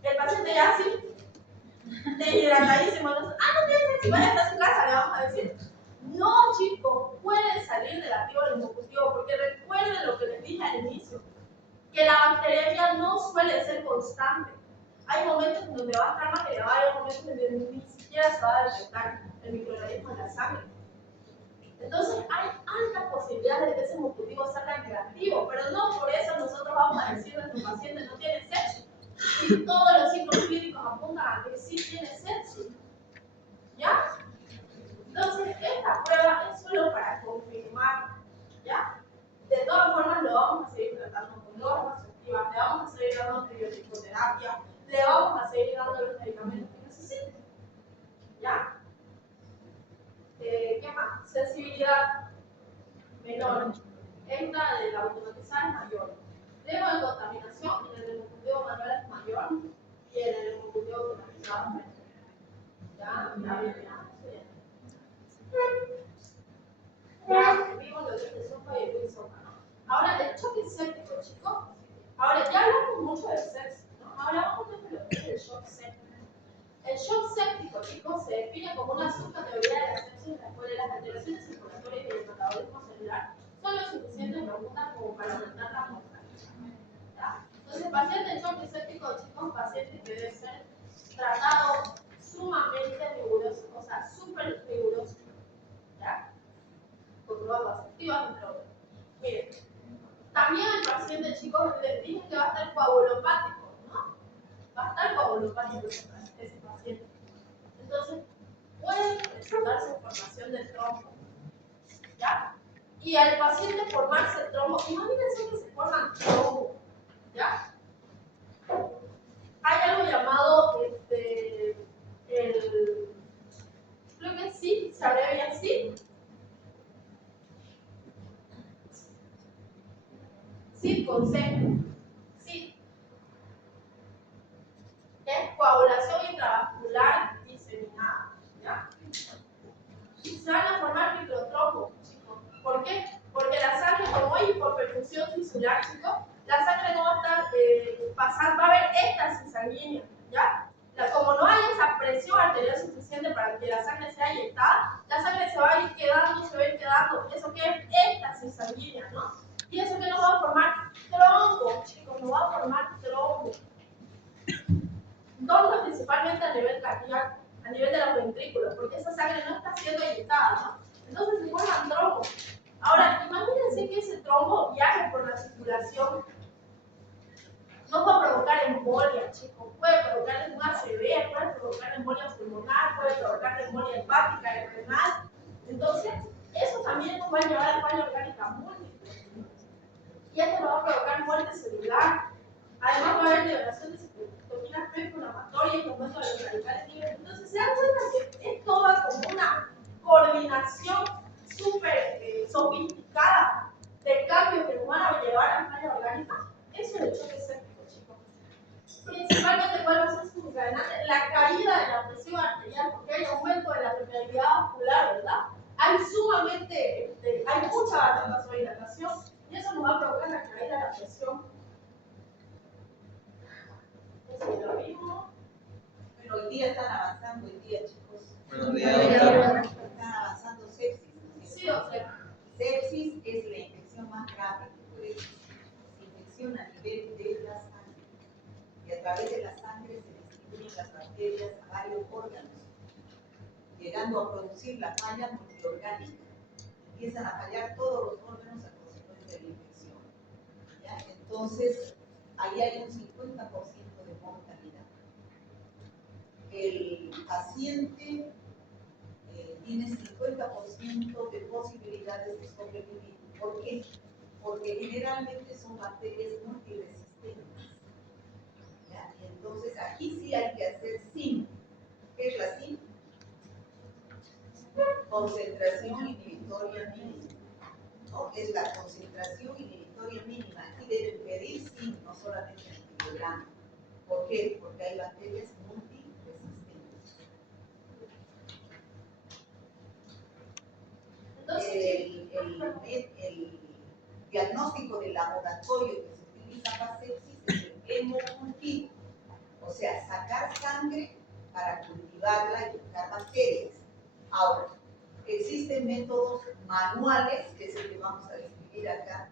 El paciente ya así, deshidratadísimo. Entonces, no tiene sepsis, vaya hasta su casa, le vamos a decir. No, chicos, puede salir negativo el hemocultivo, porque recuerden lo que les dije al inicio, que la bacteriemia no suele ser constante. Hay momentos en donde va a estar más elevada, hay momentos en donde ni siquiera se va a detectar el microorganismo en la sangre. Entonces, hay altas posibilidades de que ese hemocultivo salga negativo, pero no por eso nosotros vamos a decir que nuestro paciente no tiene sepsis. Si todos los signos clínicos apuntan a que sí tiene sepsis, ¿ya? Entonces, esta prueba es solo para confirmar, ¿ya? De todas formas, lo vamos a seguir tratando con drogas vasoactivas, le vamos a seguir dando antibiótico-terapia, le vamos a seguir dando los medicamentos que necesite, ¿ya? ¿Qué más? Sensibilidad menor. Esta de la automatizada es mayor. Riesgo de contaminación en el hemocultivo manual es mayor y en el hemocultivo automatizado es menor. ¿Ya? Ya vimos lo que es el sopa y el sopa, ¿no? Ahora, el choque séptico, chicos. Ahora, ya hablamos mucho del sexo, ¿no? Ahora vamos a ver lo que es el shock séptico. El shock séptico, chicos, se define como una subcategoría de la sepsis en la cual las alteraciones circulatorias y el metabolismo celular son lo suficientemente profundas como para aumentar la mortalidad. Entonces, paciente en shock séptico, chicos, paciente que debe ser tratado sumamente riguroso, o sea, súper riguroso, ¿ya? Con drogas vasoactivas, entre otros. Miren, también el paciente, chicos, les dije que va a estar coagulopático, ¿no? Va a estar coagulopático ese paciente. Entonces, puede presentarse formación del trombo, ¿ya? Y al paciente formarse el trombo, imagínense que se forman trombo, ¿ya? Hay algo llamado, creo que sí, se abrevia así. Sí, con C. Sí. Es coagulación intravascular diseminada, ¿ya? Se van a formar microtrombos, chicos. ¿Por qué? Porque la sangre, como hay hipoperfusión tisular, chicos, la sangre no va a estar pasando, va a haber éxtasis sanguínea, ¿ya? Como no hay esa presión arterial suficiente para que la sangre sea inyectada, la sangre se va a ir quedando, eso que es éxtasis sanguínea, ¿no? Y eso que nos va a formar trombo, chicos, nos va a formar trombo. Trombo principalmente a nivel cardíaco, a nivel de los ventrículos, porque esa sangre no está siendo inyectada, ¿no? Entonces se forman trombos. Ahora, imagínense que ese trombo viaje por la circulación. No va a provocar embolia, chicos. Puede provocar un ACV, puede provocar embolia pulmonar, puede provocar embolia hepática, renal. Entonces, eso también nos va a llevar a falla orgánica múltiple. Y esto nos va a provocar muerte celular. Además, va a haber liberación de citoquinas preinflamatorias y aumento de los radicales libres. Entonces, se dan cuenta que es toda como una coordinación súper sofisticada de cambios que nos van a llevar a falla orgánica. Eso es el choque séptico, chicos. Principalmente, ¿cuál va a ser su desencadenante? La caída de la presión arterial, porque hay aumento de la permeabilidad vascular, ¿verdad? Hay mucha vasodilatación y eso nos va a provocar la caída de la presión. Eso es lo mismo. Pero hoy día están avanzando, chicos. Buenos días. Están avanzando sepsis. Sí, o sea. Sepsis es la infección más grave que puede existir. través de la sangre se distribuyen las bacterias a varios órganos, llegando a producir la falla multiorgánica. Empiezan a fallar todos los órganos a consecuencia de la infección. ¿Ya? Entonces, ahí hay un 50% de mortalidad. El paciente tiene 50% de posibilidades de sobrevivir. ¿Por qué? Porque generalmente son bacterias multiresistentes. ¿Ya? Y entonces aquí sí hay que hacer SIM. ¿Qué es la SIM? Concentración inhibitoria mínima. ¿No? Es la concentración inhibitoria mínima. Aquí deben pedir SIM, no solamente antibiograma. ¿Por qué? Porque hay bacterias multiresistentes. El diagnóstico de laboratorio que se utiliza para sepsis es el hemocultivo, o sea, sacar sangre para cultivarla y buscar bacterias. Ahora, existen métodos manuales, que es el que vamos a describir acá,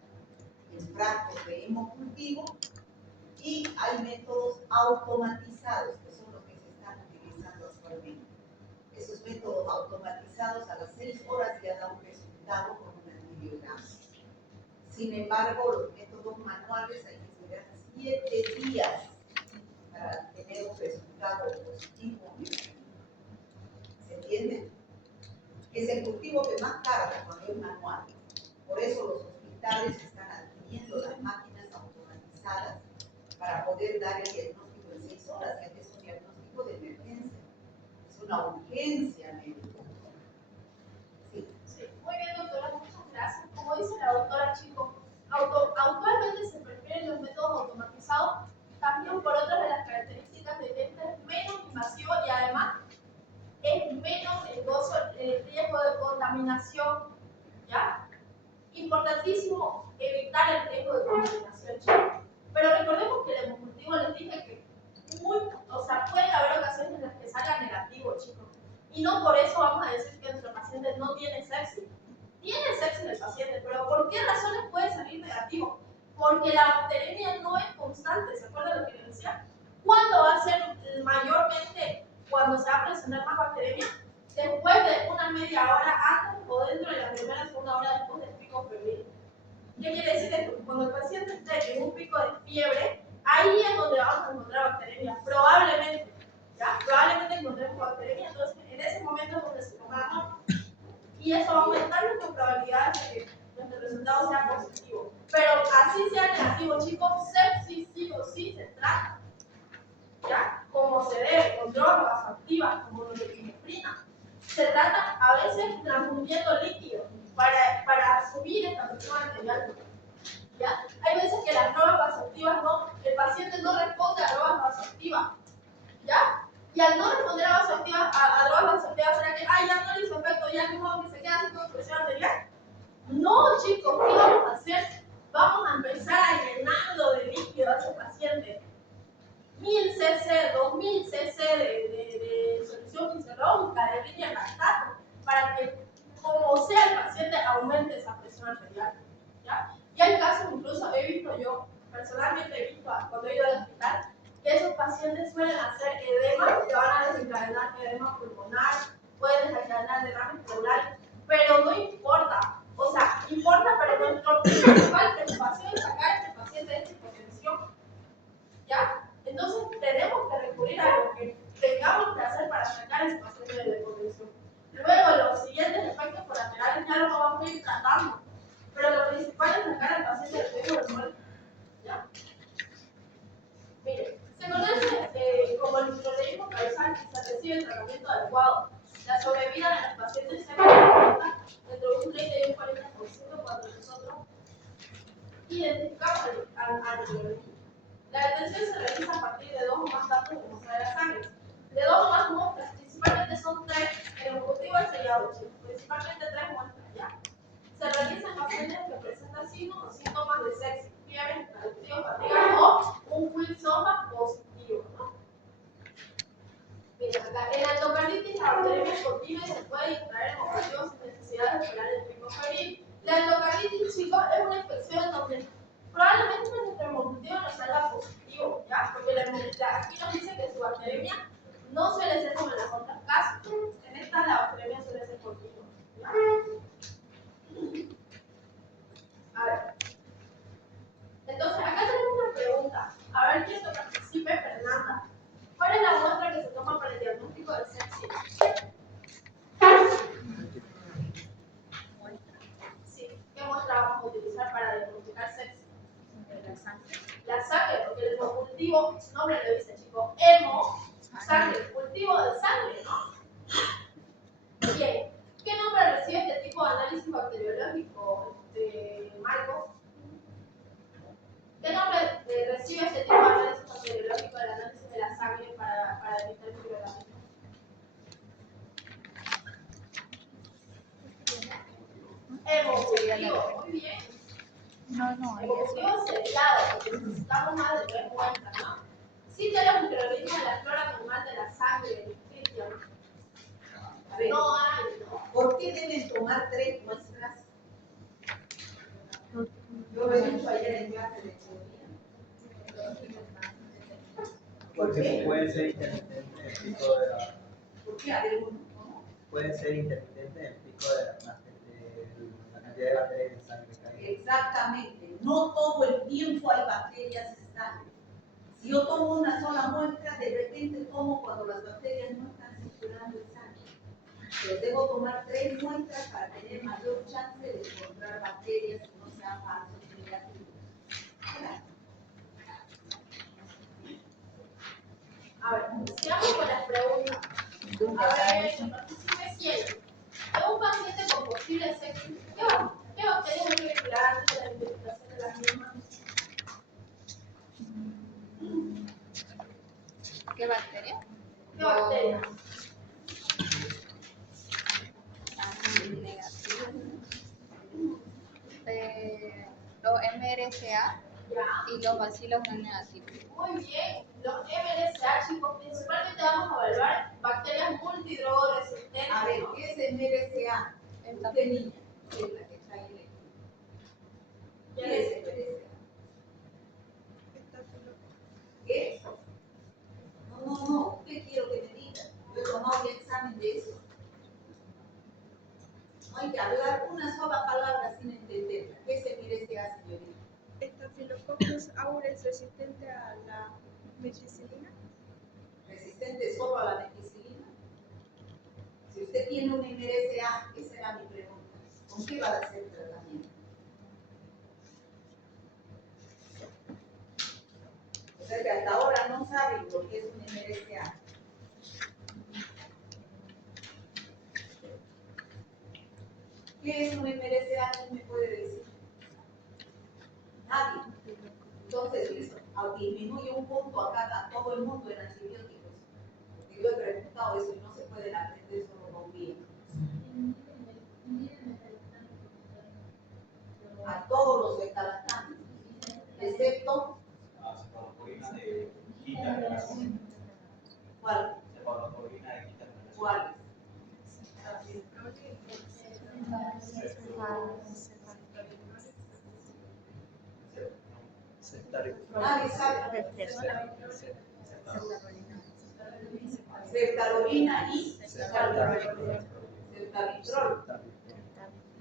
en frascos de hemocultivo, y hay métodos automatizados, que son los que se están utilizando actualmente. Esos métodos automatizados a las 6 horas ya dan un resultado con un antibiograma. Sin embargo, los métodos manuales hay que esperar 7 días para tener un resultado positivo o negativo. ¿Se entiende? Es el cultivo que más tarda cuando es manual. Por eso los hospitales están adquiriendo las máquinas automatizadas para poder dar el diagnóstico en 6 horas, ya que es un diagnóstico de emergencia. Es una urgencia médica. Sí. Sí, muy bien, doctora, muchas gracias. Como dice la doctora Chico, actualmente se prefieren los métodos automatizados también por otras de las características de que este es menos invasivo y además es menos riesgoso el riesgo de contaminación, ¿ya? Importantísimo evitar el riesgo de contaminación, chicos. Pero recordemos que el hemocultivo les dije que puede haber ocasiones en las que salga negativo, chicos. Y no por eso vamos a decir que nuestro paciente no tiene sepsis. Tiene sepsis el paciente, pero ¿por qué razones puede salir negativo? Porque la bacteremia no es constante, ¿se acuerdan lo que les decía? ¿Cuándo va a ser mayormente cuando se va a presentar más bacteremia? Después de una media hora antes o dentro de la primera o segunda hora después del pico febril. ¿Qué quiere decir esto? Cuando el paciente esté en un pico de fiebre, ahí es donde vamos a encontrar bacteremia, probablemente. ¿Ya? Probablemente encontremos bacteremia, entonces en ese momento es donde se toma la nota. Y eso va a aumentar nuestra probabilidad de que nuestro resultado sea positivo. Pero así sea negativo, chicos, sepsis sí o sí se trata. ¿Ya? Como se debe, con drogas vasoactivas, como norepinefrina. Se trata a veces transfundiendo líquido para subir esta presión arterial. ¿Ya? Hay veces que las drogas vasoactivas el paciente no responde a drogas vasoactivas. ¿Ya? Y al no responder a drogas vasoactivas, ¿será que ya no le hizo efecto, ya que modo que se queda sin presión arterial? No, chicos, ¿qué vamos a hacer? Vamos a empezar a llenarlo de líquido a ese paciente. 1000 cc, 2000 cc de solución fisiológica, de línea lactato, para que, como sea el paciente, aumente esa presión arterial. ¿Ya? Y hay casos, incluso personalmente he visto cuando he ido al hospital, que esos pacientes suelen hacer edema, que van a desencadenar edema pulmonar, pueden desencadenar derrames pleurales, pero no importa. O sea, importa, pero nuestra principal preocupación es sacar a este paciente de esta hipotensión. ¿Ya? Entonces tenemos que recurrir a lo que tengamos que hacer para sacar a ese paciente de la hipotensión. Luego, los siguientes efectos colaterales ya los vamos a ir tratando, pero lo principal es sacar al paciente del riesgo de muerte. ¿Ya? Mire, se conoce como el microorganismo causal que se recibe el tratamiento adecuado. La sobrevida de los pacientes se calcula entre un 30 y un 40% cuando nosotros identificamos al microorganismo. La detención se realiza a partir de 2 o más datos de muestra de la sangre. De 2 o más muestras, principalmente son 3, el objetivo es sellado, principalmente 3 muestras, ¿ya? Se realiza en pacientes que presentan signos o síntomas de sepsis, fiebre, calefrío, fatiga o un quicksoma positivo, ¿no? Mira, acá, en la endocarditis la bacteria es continua y se puede distraer en ocasiones sin necesidad de esperar el pico febril. La endocarditis, chicos, es una infección donde probablemente nuestro hemocultivo nos salga positivo, ¿ya? Porque cultivo, su nombre lo dice, chicos, hemo, sangre, cultivo de sangre, ¿no? Bien, ¿qué nombre recibe este tipo de análisis bacteriológico, Marcos? ¿Qué nombre recibe este tipo de análisis bacteriológico del análisis de la sangre para detectar microorganismos? Hemocultivo, muy bien. Hemocultivo sellado, porque necesitamos más de 3 muestras, ¿no? Cita los microorganismos de la flora normal de la sangre, Cristian. A ver, No hay, ¿no? ¿por qué deben tomar 3 muestras? Yo lo he dicho ayer en clase de teoría. ¿Por qué? Pueden ser intermitentes en pico de la... ¿Por qué? A ver, ¿cómo? Pueden ser intermitentes en pico de la cantidad de bacterias en sangre que hay. Exactamente. No todo el tiempo hay bacterias en sangre. Si yo tomo una sola muestra, de repente tomo cuando las bacterias no están circulando en sangre. Pero debo tomar 3 muestras para tener mayor chance de encontrar bacterias que no sean falsos negativos. A ver, sigamos con las preguntas. A ver, que participe siempre. En un paciente con posible sepsis, ¿qué bacterias hay que vigilar antes de la identificación de las mismas? ¿Qué bacteria? ¿Qué bacterias? Los MRSA Ya. y los bacilos gram negativos. Muy bien. Los MRSA, chicos, principalmente vamos a evaluar bacterias multidrogoresistentes. A ver, ¿no? ¿qué es el MRSA? Usted niña, que es la que está ahí. ¿Qué es el MRSA? ¿Qué? No, usted quiero que me diga. Yo he tomado un examen de eso. No hay que hablar una sola palabra sin entenderla. ¿Qué se MRSA, señorita? Staphylococcus aureus resistente a la meticilina. ¿Resistente solo a la meticilina? Si usted tiene un MRSA, esa era mi pregunta. ¿Con qué va a hacer tratamiento? O sea que hasta ahora no saben lo que es un MRSA. ¿Qué es un MRSA? ¿Quién me puede decir? Nadie. Entonces, listo, disminuye un punto a todo el mundo en antibióticos. Porque yo he preguntado eso y no se pueden aprender solo con bien. A todos los beta-lactames, excepto Cefalosporina de quita de la ¿cuál? cefalosporina de quita de la ¿Cuáles? Nadie sabe. Ceftalorina y ceftalvitrol.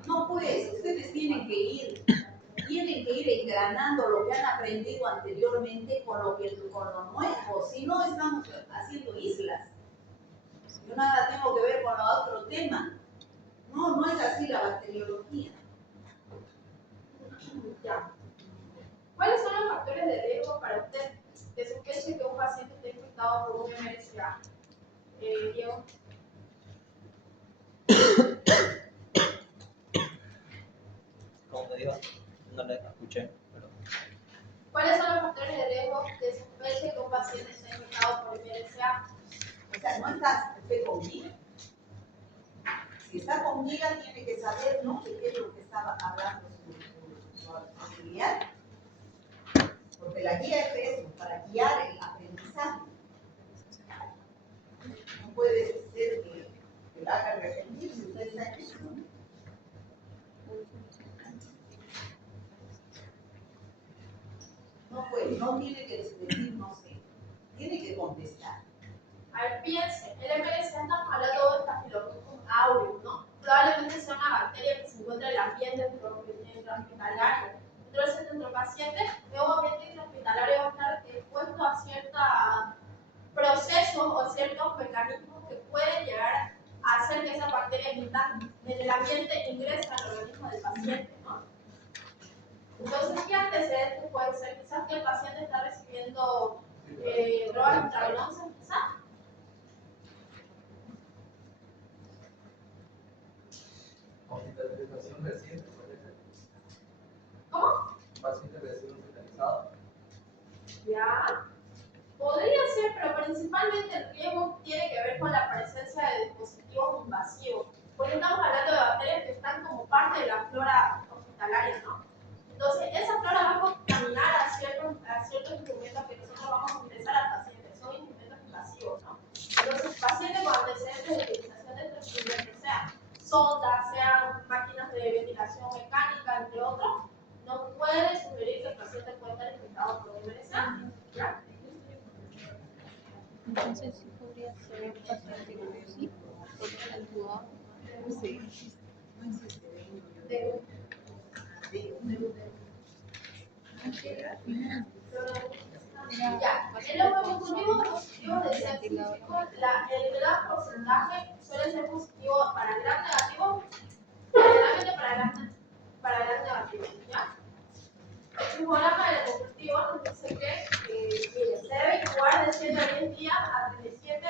No pues, ustedes tienen que ir engranando lo que han aprendido anteriormente con lo nuevo. Si no, estamos haciendo islas. Yo nada tengo que ver con otro tema. No es así la bacteriología. Ya. ¿Cuáles son los factores de riesgo para usted que sospeche que un paciente esté infectado por un MRSA? Diego. ¿Cómo me dijo? No le escuché. Perdón. ¿Cuáles son los factores de riesgo que sospeche que un paciente esté infectado por MRSA? O sea, no está usted conmigo. Si está conmigo, tiene que saber, ¿no?, de qué es lo que estaba hablando su auxiliar. Porque la guía es eso, para guiar el aprendizaje. No puede ser que la haga repetir si usted está aquí, ¿no? No puede, no tiene que decir no sé, tiene que contestar. A ver, piense, el MRSA estamos hablando de Staphylococcus aureus, ¿no? Probablemente sea una bacteria que se encuentra en el ambiente intrahospitalario. Entonces, nuestro paciente en un ambiente intrahospitalario va a estar expuesto a ciertos procesos o ciertos mecanismos que pueden llegar a hacer que esa bacteria que está en el ambiente ingrese al organismo del paciente, ¿no? Entonces, ¿qué antecedentes puede ser? Quizás que el paciente está recibiendo Roald Dahl, ¿vamos a empezar? Hospitalización reciente, parece. ¿Cómo? Paciente recién hospitalizado. Ya. Podría ser, pero principalmente el riesgo tiene que ver con la presencia de dispositivos invasivos. Porque estamos hablando de bacterias que están como parte de la flora hospitalaria, ¿no? Entonces, esa flora va a contaminar a ciertos instrumentos que nosotros vamos a ingresar al paciente. Son instrumentos invasivos, ¿no? Entonces, paciente con antecedentes de utilización de estos instrumentos, sea sondas, sean máquinas de ventilación mecánica, entre otros, no puede sugerir que el paciente pueda estar infectado por MRSA. ¿Ya? Entonces sí podría ser paciente con sí, porque ayudó. Sí. Ya, en los positivos positivos de sepsis, el gran porcentaje suele ser positivo para gran negativo, generalmente para gran negativo, ¿ya? El fibograma del positivo nos dice que mire, se debe incubar de 7 a 10 días a 37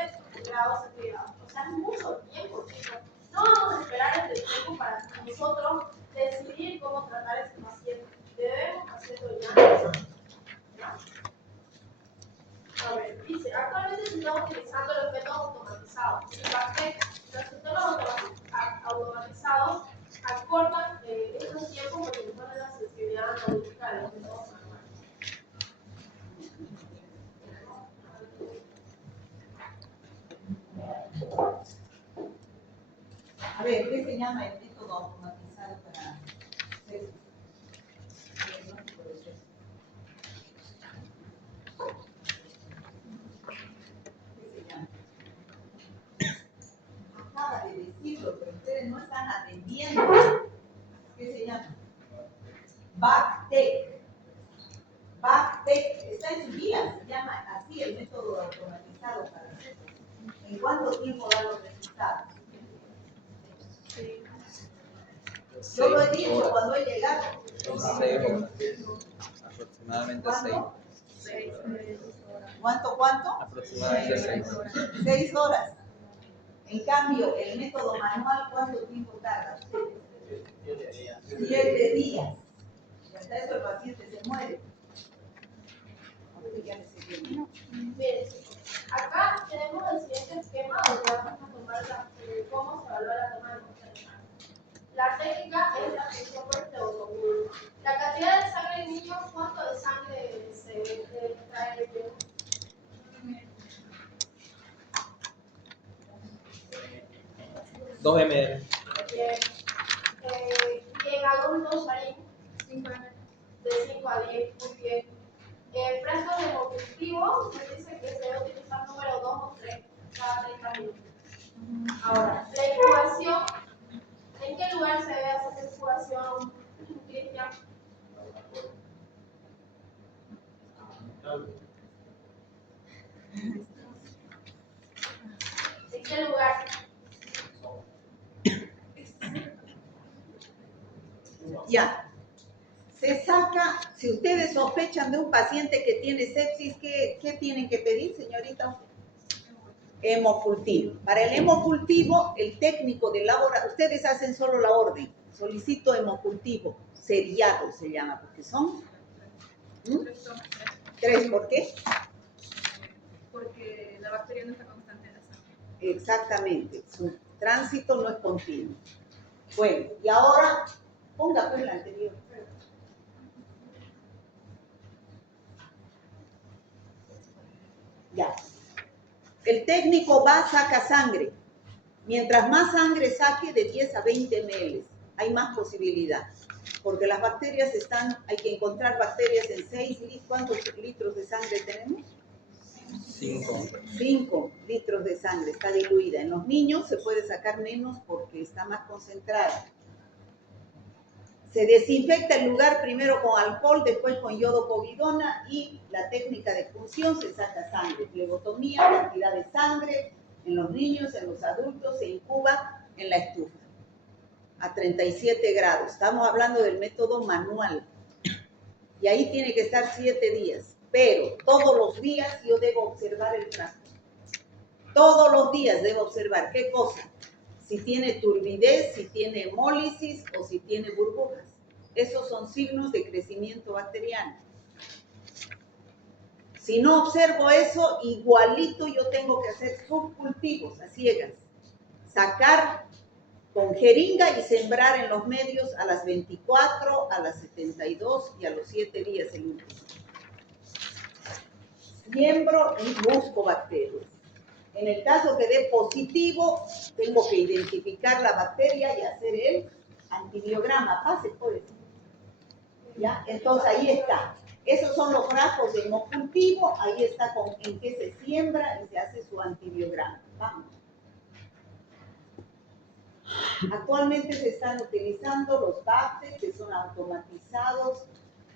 grados centígrados. O sea, es mucho tiempo, chicos. No vamos a esperar este tiempo para nosotros decidir cómo tratar a ese paciente. Debemos hacerlo ya. ¿Ya? A ver, dice, actualmente se están utilizando los métodos automatizados. Los sistemas automatizados acortan estos tiempos porque mejoran la sensibilidad analítica de los métodos manuales. A ver, ¿qué se llama el método automatizado para sepsis? Diagnóstico de sepsis. ¿Qué se llama? Acaba de decirlo, pero ustedes no están atendiendo. ¿Qué se llama? BACTEC. BACTEC está en su guía, se llama así el método automatizado para sepsis. ¿En cuánto tiempo da los resultados? Yo lo he dicho cuando he llegado. 6 horas. Aproximadamente 6. ¿Cuánto? Aproximadamente 6. 6 horas. En cambio, el método manual, ¿cuánto tiempo tarda? 7 días. Y hasta eso el paciente se muere. Bien, acá tenemos el siguiente esquema donde vamos a tomar cómo se evalúa la toma de muestras de sangre. La técnica es la función por pseudocomún. La cantidad de sangre del niño, ¿cuánto de sangre se extrae del niño? 2 ml. Bien. Y en adultos, Sharin, 5 ml. De 5 a 10, muy bien. Frascos de hemocultivo, se dice que se debe utilizar número 2 o 3 cada 30 minutos. Ahora, la incubación, ¿en qué lugar se debe hacer la incubación, Cristian? ¿En qué lugar? Ya. Se saca, si ustedes sospechan de un paciente que tiene sepsis, ¿qué tienen que pedir, señorita? Hemocurtivo. Para el hemocurtivo, el técnico del laboratorio, ustedes hacen solo la orden, solicito hemocurtivo, seriado se llama, porque son 3, ¿por qué? Porque la bacteria no está constante en la sangre. Exactamente, su tránsito no es continuo. Bueno, y ahora, ponga pues la anterior. Ya. El técnico va, saca sangre. Mientras más sangre saque, de 10 a 20 ml, hay más posibilidad. Porque las bacterias hay que encontrar bacterias en 6 litros. ¿Cuántos litros de sangre tenemos? 5 litros de sangre, está diluida. En los niños se puede sacar menos porque está más concentrada. Se desinfecta el lugar primero con alcohol, después con yodo povidona y la técnica de punción se saca sangre. Flebotomía, cantidad de sangre en los niños, en los adultos, se incuba en la estufa a 37 grados. Estamos hablando del método manual. Y ahí tiene que estar 7 días. pero todos los días yo debo observar el frasco. Todos los días debo observar qué cosa, si tiene turbidez, si tiene hemólisis o si tiene burbujas. Esos son signos de crecimiento bacteriano. Si no observo eso, igualito yo tengo que hacer subcultivos a ciegas. Sacar con jeringa y sembrar en los medios a las 24, a las 72 y a los 7 días el último. Siembro y busco bacterias. En el caso que dé positivo, tengo que identificar la bacteria y hacer el antibiograma. Pase pues. ¿Ya? Entonces ahí está. Esos son los frascos de hemocultivo. Ahí está en qué se siembra y se hace su antibiograma. Vamos. Actualmente se están utilizando los BACTES, que son automatizados,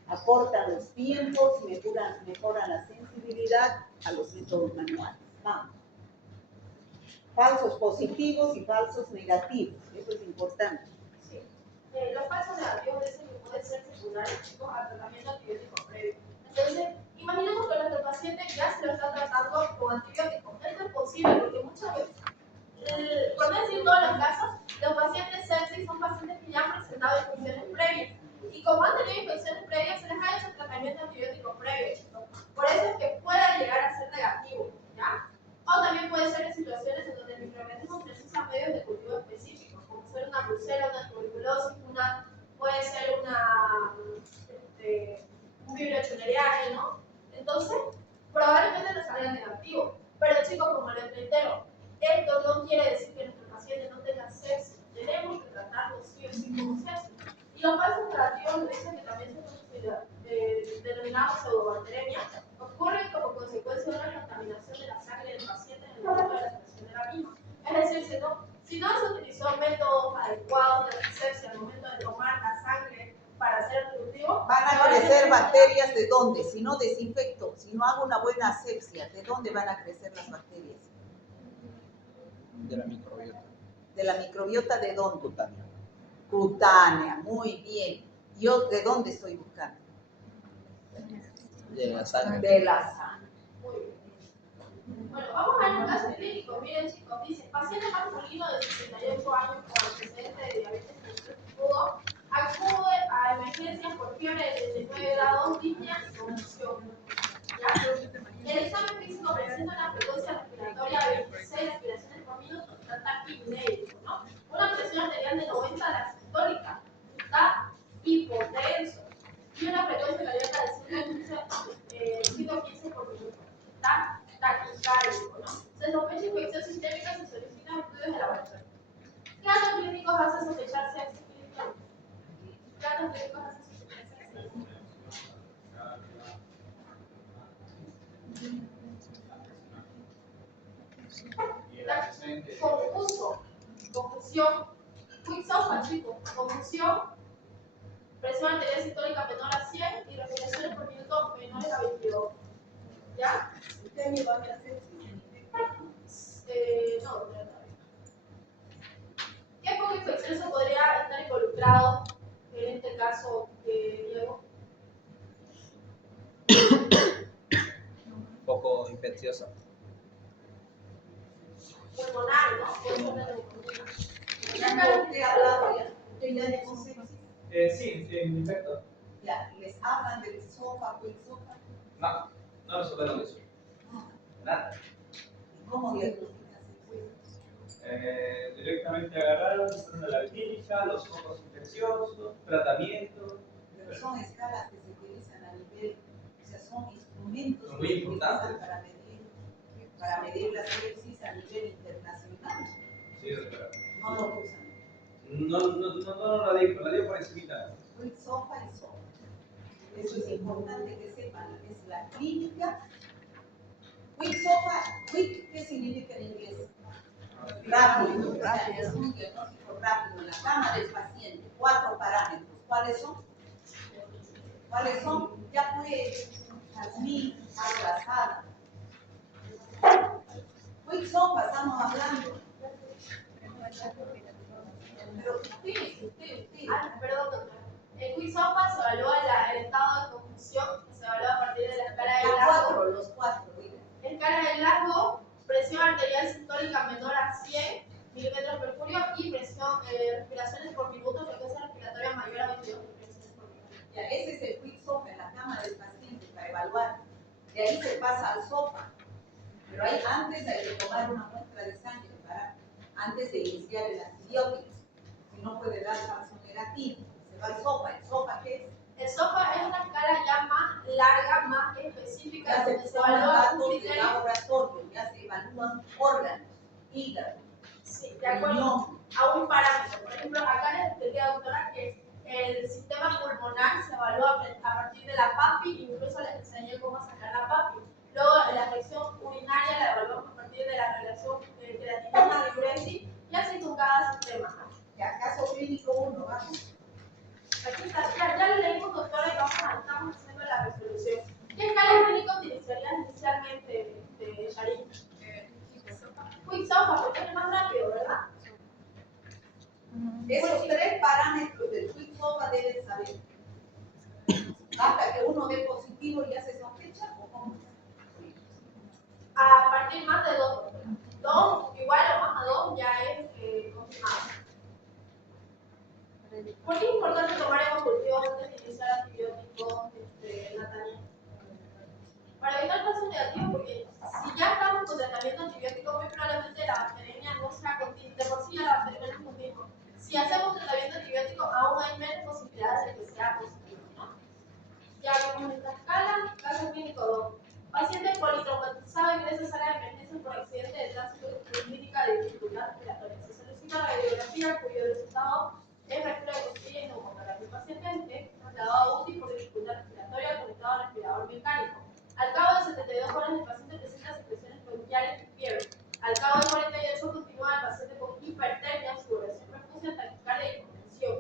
acortan los tiempos, mejoran la sensibilidad a los métodos manuales. Vamos. Falsos positivos y falsos negativos. Eso es importante. Sí. Los falsos negativos dicen que pueden ser secundarios, chicos, al tratamiento antibiótico previo. Entonces, imaginemos que nuestro paciente ya se lo está tratando con antibióticos. Esto es posible porque muchas veces, por no decir todos los casos, los pacientes sepsis son pacientes que ya han presentado infecciones previas. Y como han tenido infecciones previas, se les ha hecho tratamiento antibiótico previo, chicos. Por eso es que puede llegar a ser negativo, ¿ya? O también puede ser en situaciones en donde el microorganismo precisa medios de cultivo específicos, como ser una brucela, una tuberculosis, puede ser un vibrio choleriano, ¿no? Entonces, probablemente nos salga negativo. Pero chicos, como les reitero, esto no quiere decir que nuestro paciente no tenga sepsis. Tenemos que tratarlo sí o sí como sepsis. Y los falsos negativos dicen que también se denominamos pseudobacteremia, ocurren como consecuencia de una contaminación de la sangre del paciente en el momento de la expresión de la misma. Es decir, si no se utilizó métodos adecuados de asepsia al momento de tomar la sangre para hacer el cultivo, van a crecer bacterias ¿de dónde? Si no desinfecto, si no hago una buena asepsia, ¿de dónde van a crecer las bacterias? De la microbiota. ¿De la microbiota de dónde? Cutánea. Cutánea, muy bien. ¿Yo de dónde estoy buscando? De la sangre. De la sangre. muy bien. Bueno, vamos a ver un caso clínico. Miren, chicos, dice: paciente masculino de 68 años con antecedente de diabetes tipo 2 acude a emergencias por fiebre de 39 grados, disnea y convulsión. El examen físico presenta una frecuencia respiratoria de 26 respiraciones por minuto, está taquipnéico, ¿no? Una presión arterial de 90 la sistólica, está hipotenso, y una frecuencia cardíaca de 115 por minuto, está taquicárdico, ¿no? Se sospecha infección sistémica, se solicitan estudios de laboratorio. ¿Qué datos clínicos hacen sospechar sepsis clínica? ¿Qué datos clínicos hacen sospechar sepsis? Confusión, quicksofa, chicos, confusión, presión arterial sistólica menor a 100 y respiraciones por minuto menores a 22. ¿Ya? ¿Usted me va a hacer No, de verdad. ¿Qué foco infeccioso podría estar involucrado en este caso, Diego? Poco infeccioso. Pulmonar, ¿no? Puede ser una neumonía. ¿Usted ha hablado ya? ¿Usted ya llegó sepsis? Sí, en efecto. Ya, ¿les hablan del esófago y sopa? No, no nos supieron eso. Nada. ¿Cómo diagnostican sepsis? Directamente agarraron, fueron a la clínica, los focos infecciosos, tratamiento. Pero son escalas que se utilizan a nivel, o sea, son instrumentos Son muy que se importantes. utilizan para medir la sepsis a nivel internacional. Sí, doctora. No lo usan. No la digo por encimita. Quick sofa y sopa. Eso es importante que sepan, es la clínica. Quick sofa, quick, ¿qué significa en inglés? Rápido. O sea, es un diagnóstico rápido en la cama del paciente. 4 parámetros. ¿Cuáles son? ¿Cuáles son? Ya puede jazmín, abrazada. Quick sofa, estamos hablando. Pero Perdón, doctor. El quicksofa se evalúa el estado de confusión, se evalúa a partir de la escala de De ahí se pasa al SOFA. Pero antes hay que tomar una muestra de sangre antes de iniciar el antibiótico. Si no puede dar falso negativo, se va al SOFA. ¿El SOFA qué es? El SOFA es una escala ya más larga, más específica, Ya se donde se toman evalúa un datos de criterio. laboratorio, ya se evalúan órganos, hígado, Sí, de acuerdo riñón. a un parámetro. Por ejemplo, acá les expliqué, doctora, que el sistema pulmonar se evalúa a partir de la PAPI, incluso les enseñé cómo sacar la PAPI. Luego, la presión urinaria la evaluamos a partir de la relación creatinina-diuresis, y así con cada sistema. Ya, caso clínico 1, vamos. Aquí está, ya leímos, doctora, y estamos haciendo la resolución. ¿Qué escala clínica utilizarías inicialmente, Yarin? Quick-SOFA, porque es más rápido, ¿verdad? Esos 3 parámetros del Quick-SOFA deben saber. Hasta que uno dé positivo y ya se sospecha, ¿o cómo? A partir más de 2. 2 igual o más a 2 ya es confirmado. ¿Por qué es importante tomar hemocultivos antes de iniciar antibióticos, Natalia? Para evitar falsos negativos, porque si ya estamos con tratamiento antibiótico, muy probablemente la bacteriemia no sea continua. De por sí ya la bacteriemia no es continua. Si hacemos tratamiento antibiótico, aún hay menos posibilidades de que sea positivo, ¿no? Ya vimos esta escala, caso clínico 2. Paciente politraumatizado ingresa a sala de emergencia por accidente de tránsito con clínica de dificultad respiratoria. Se solicita la radiografía cuyo resultado es fractura de costilla y neumotórax. El paciente es trasladado a UCI por dificultad respiratoria conectado al respirador mecánico. Al cabo de 72 horas el paciente presenta secreciones bronquiales y fiebre. Al cabo de 48 continúa el paciente con hipertermia, sudoración profusa, taquicardia y hipotensión.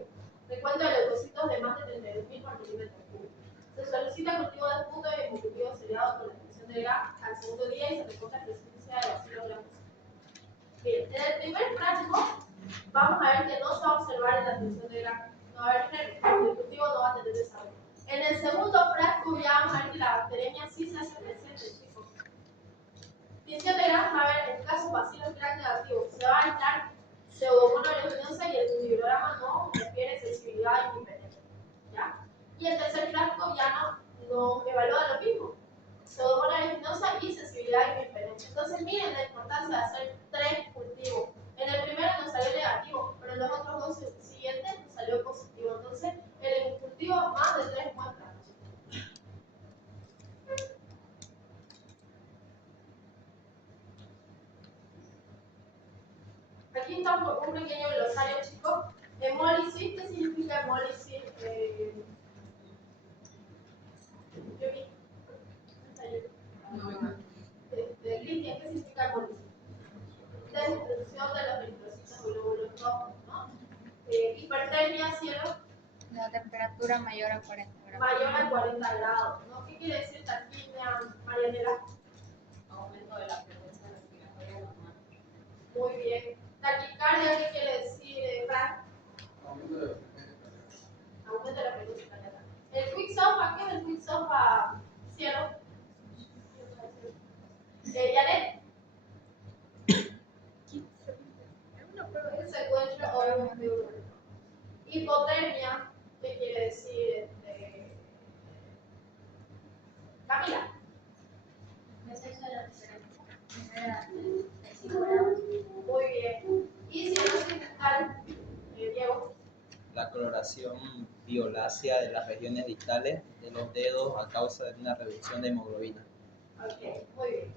Recuento de leucocitos de más de 32.000 por milímetro cúbico. Se solicita cultivo de esputo y ejecutivo seriado con la expresión de GRAM al segundo día y se reporta presencia de bacilo gramos. Bien, en el primer frasco vamos a ver que no se va a observar la expresión de GRAM. No va a haber el cultivo no va a tener desarrollo. En el segundo frasco ya vamos a ver que la bacteriemia sí se hace presente, chicos. 17 gramos, a ver, en caso bacilo gram negativo, se va a aislar pseudomonas aeruginosa y el fibrograma no refiere sensibilidad y impenetración. ¿Ya? Y el tercer frasco ya no evalúa lo mismo. Pseudomonas aeruginosa y sensibilidad y impenetración. Entonces miren la importancia de hacer 3 cultivos. En el primero nos salió negativo, pero en los otros 2 siguientes nos salió positivo. Entonces, el cultivo más de 3 muestras. Aquí está un pequeño glosario, chicos. Hemólisis, ¿qué significa hemólisis? Lidia, ¿qué significa hemólisis? Destrucción de los eritrocitos o glóbulos rojos, ¿no? Hipertermia, cielo. La temperatura mayor a 40 grados. Mayor a 40 grados, ¿no? ¿Qué quiere decir taquimia, Marianela? Aumento de la frecuencia respiratoria normal. Muy bien. Taquicardia, ¿qué quiere decir, Frank? Aumento de la frecuencia cardíaca. Aumento de la frecuencia cardíaca. El Quick-SOFA, ¿qué es el Quick-SOFA, cielo? Janet. Es secuestro o hipotermia, ¿qué quiere decir? Camila. Muy bien. Y si no es intental, Diego. La coloración violácea de las regiones distales de los dedos a causa de una reducción de hemoglobina. Ok, muy bien.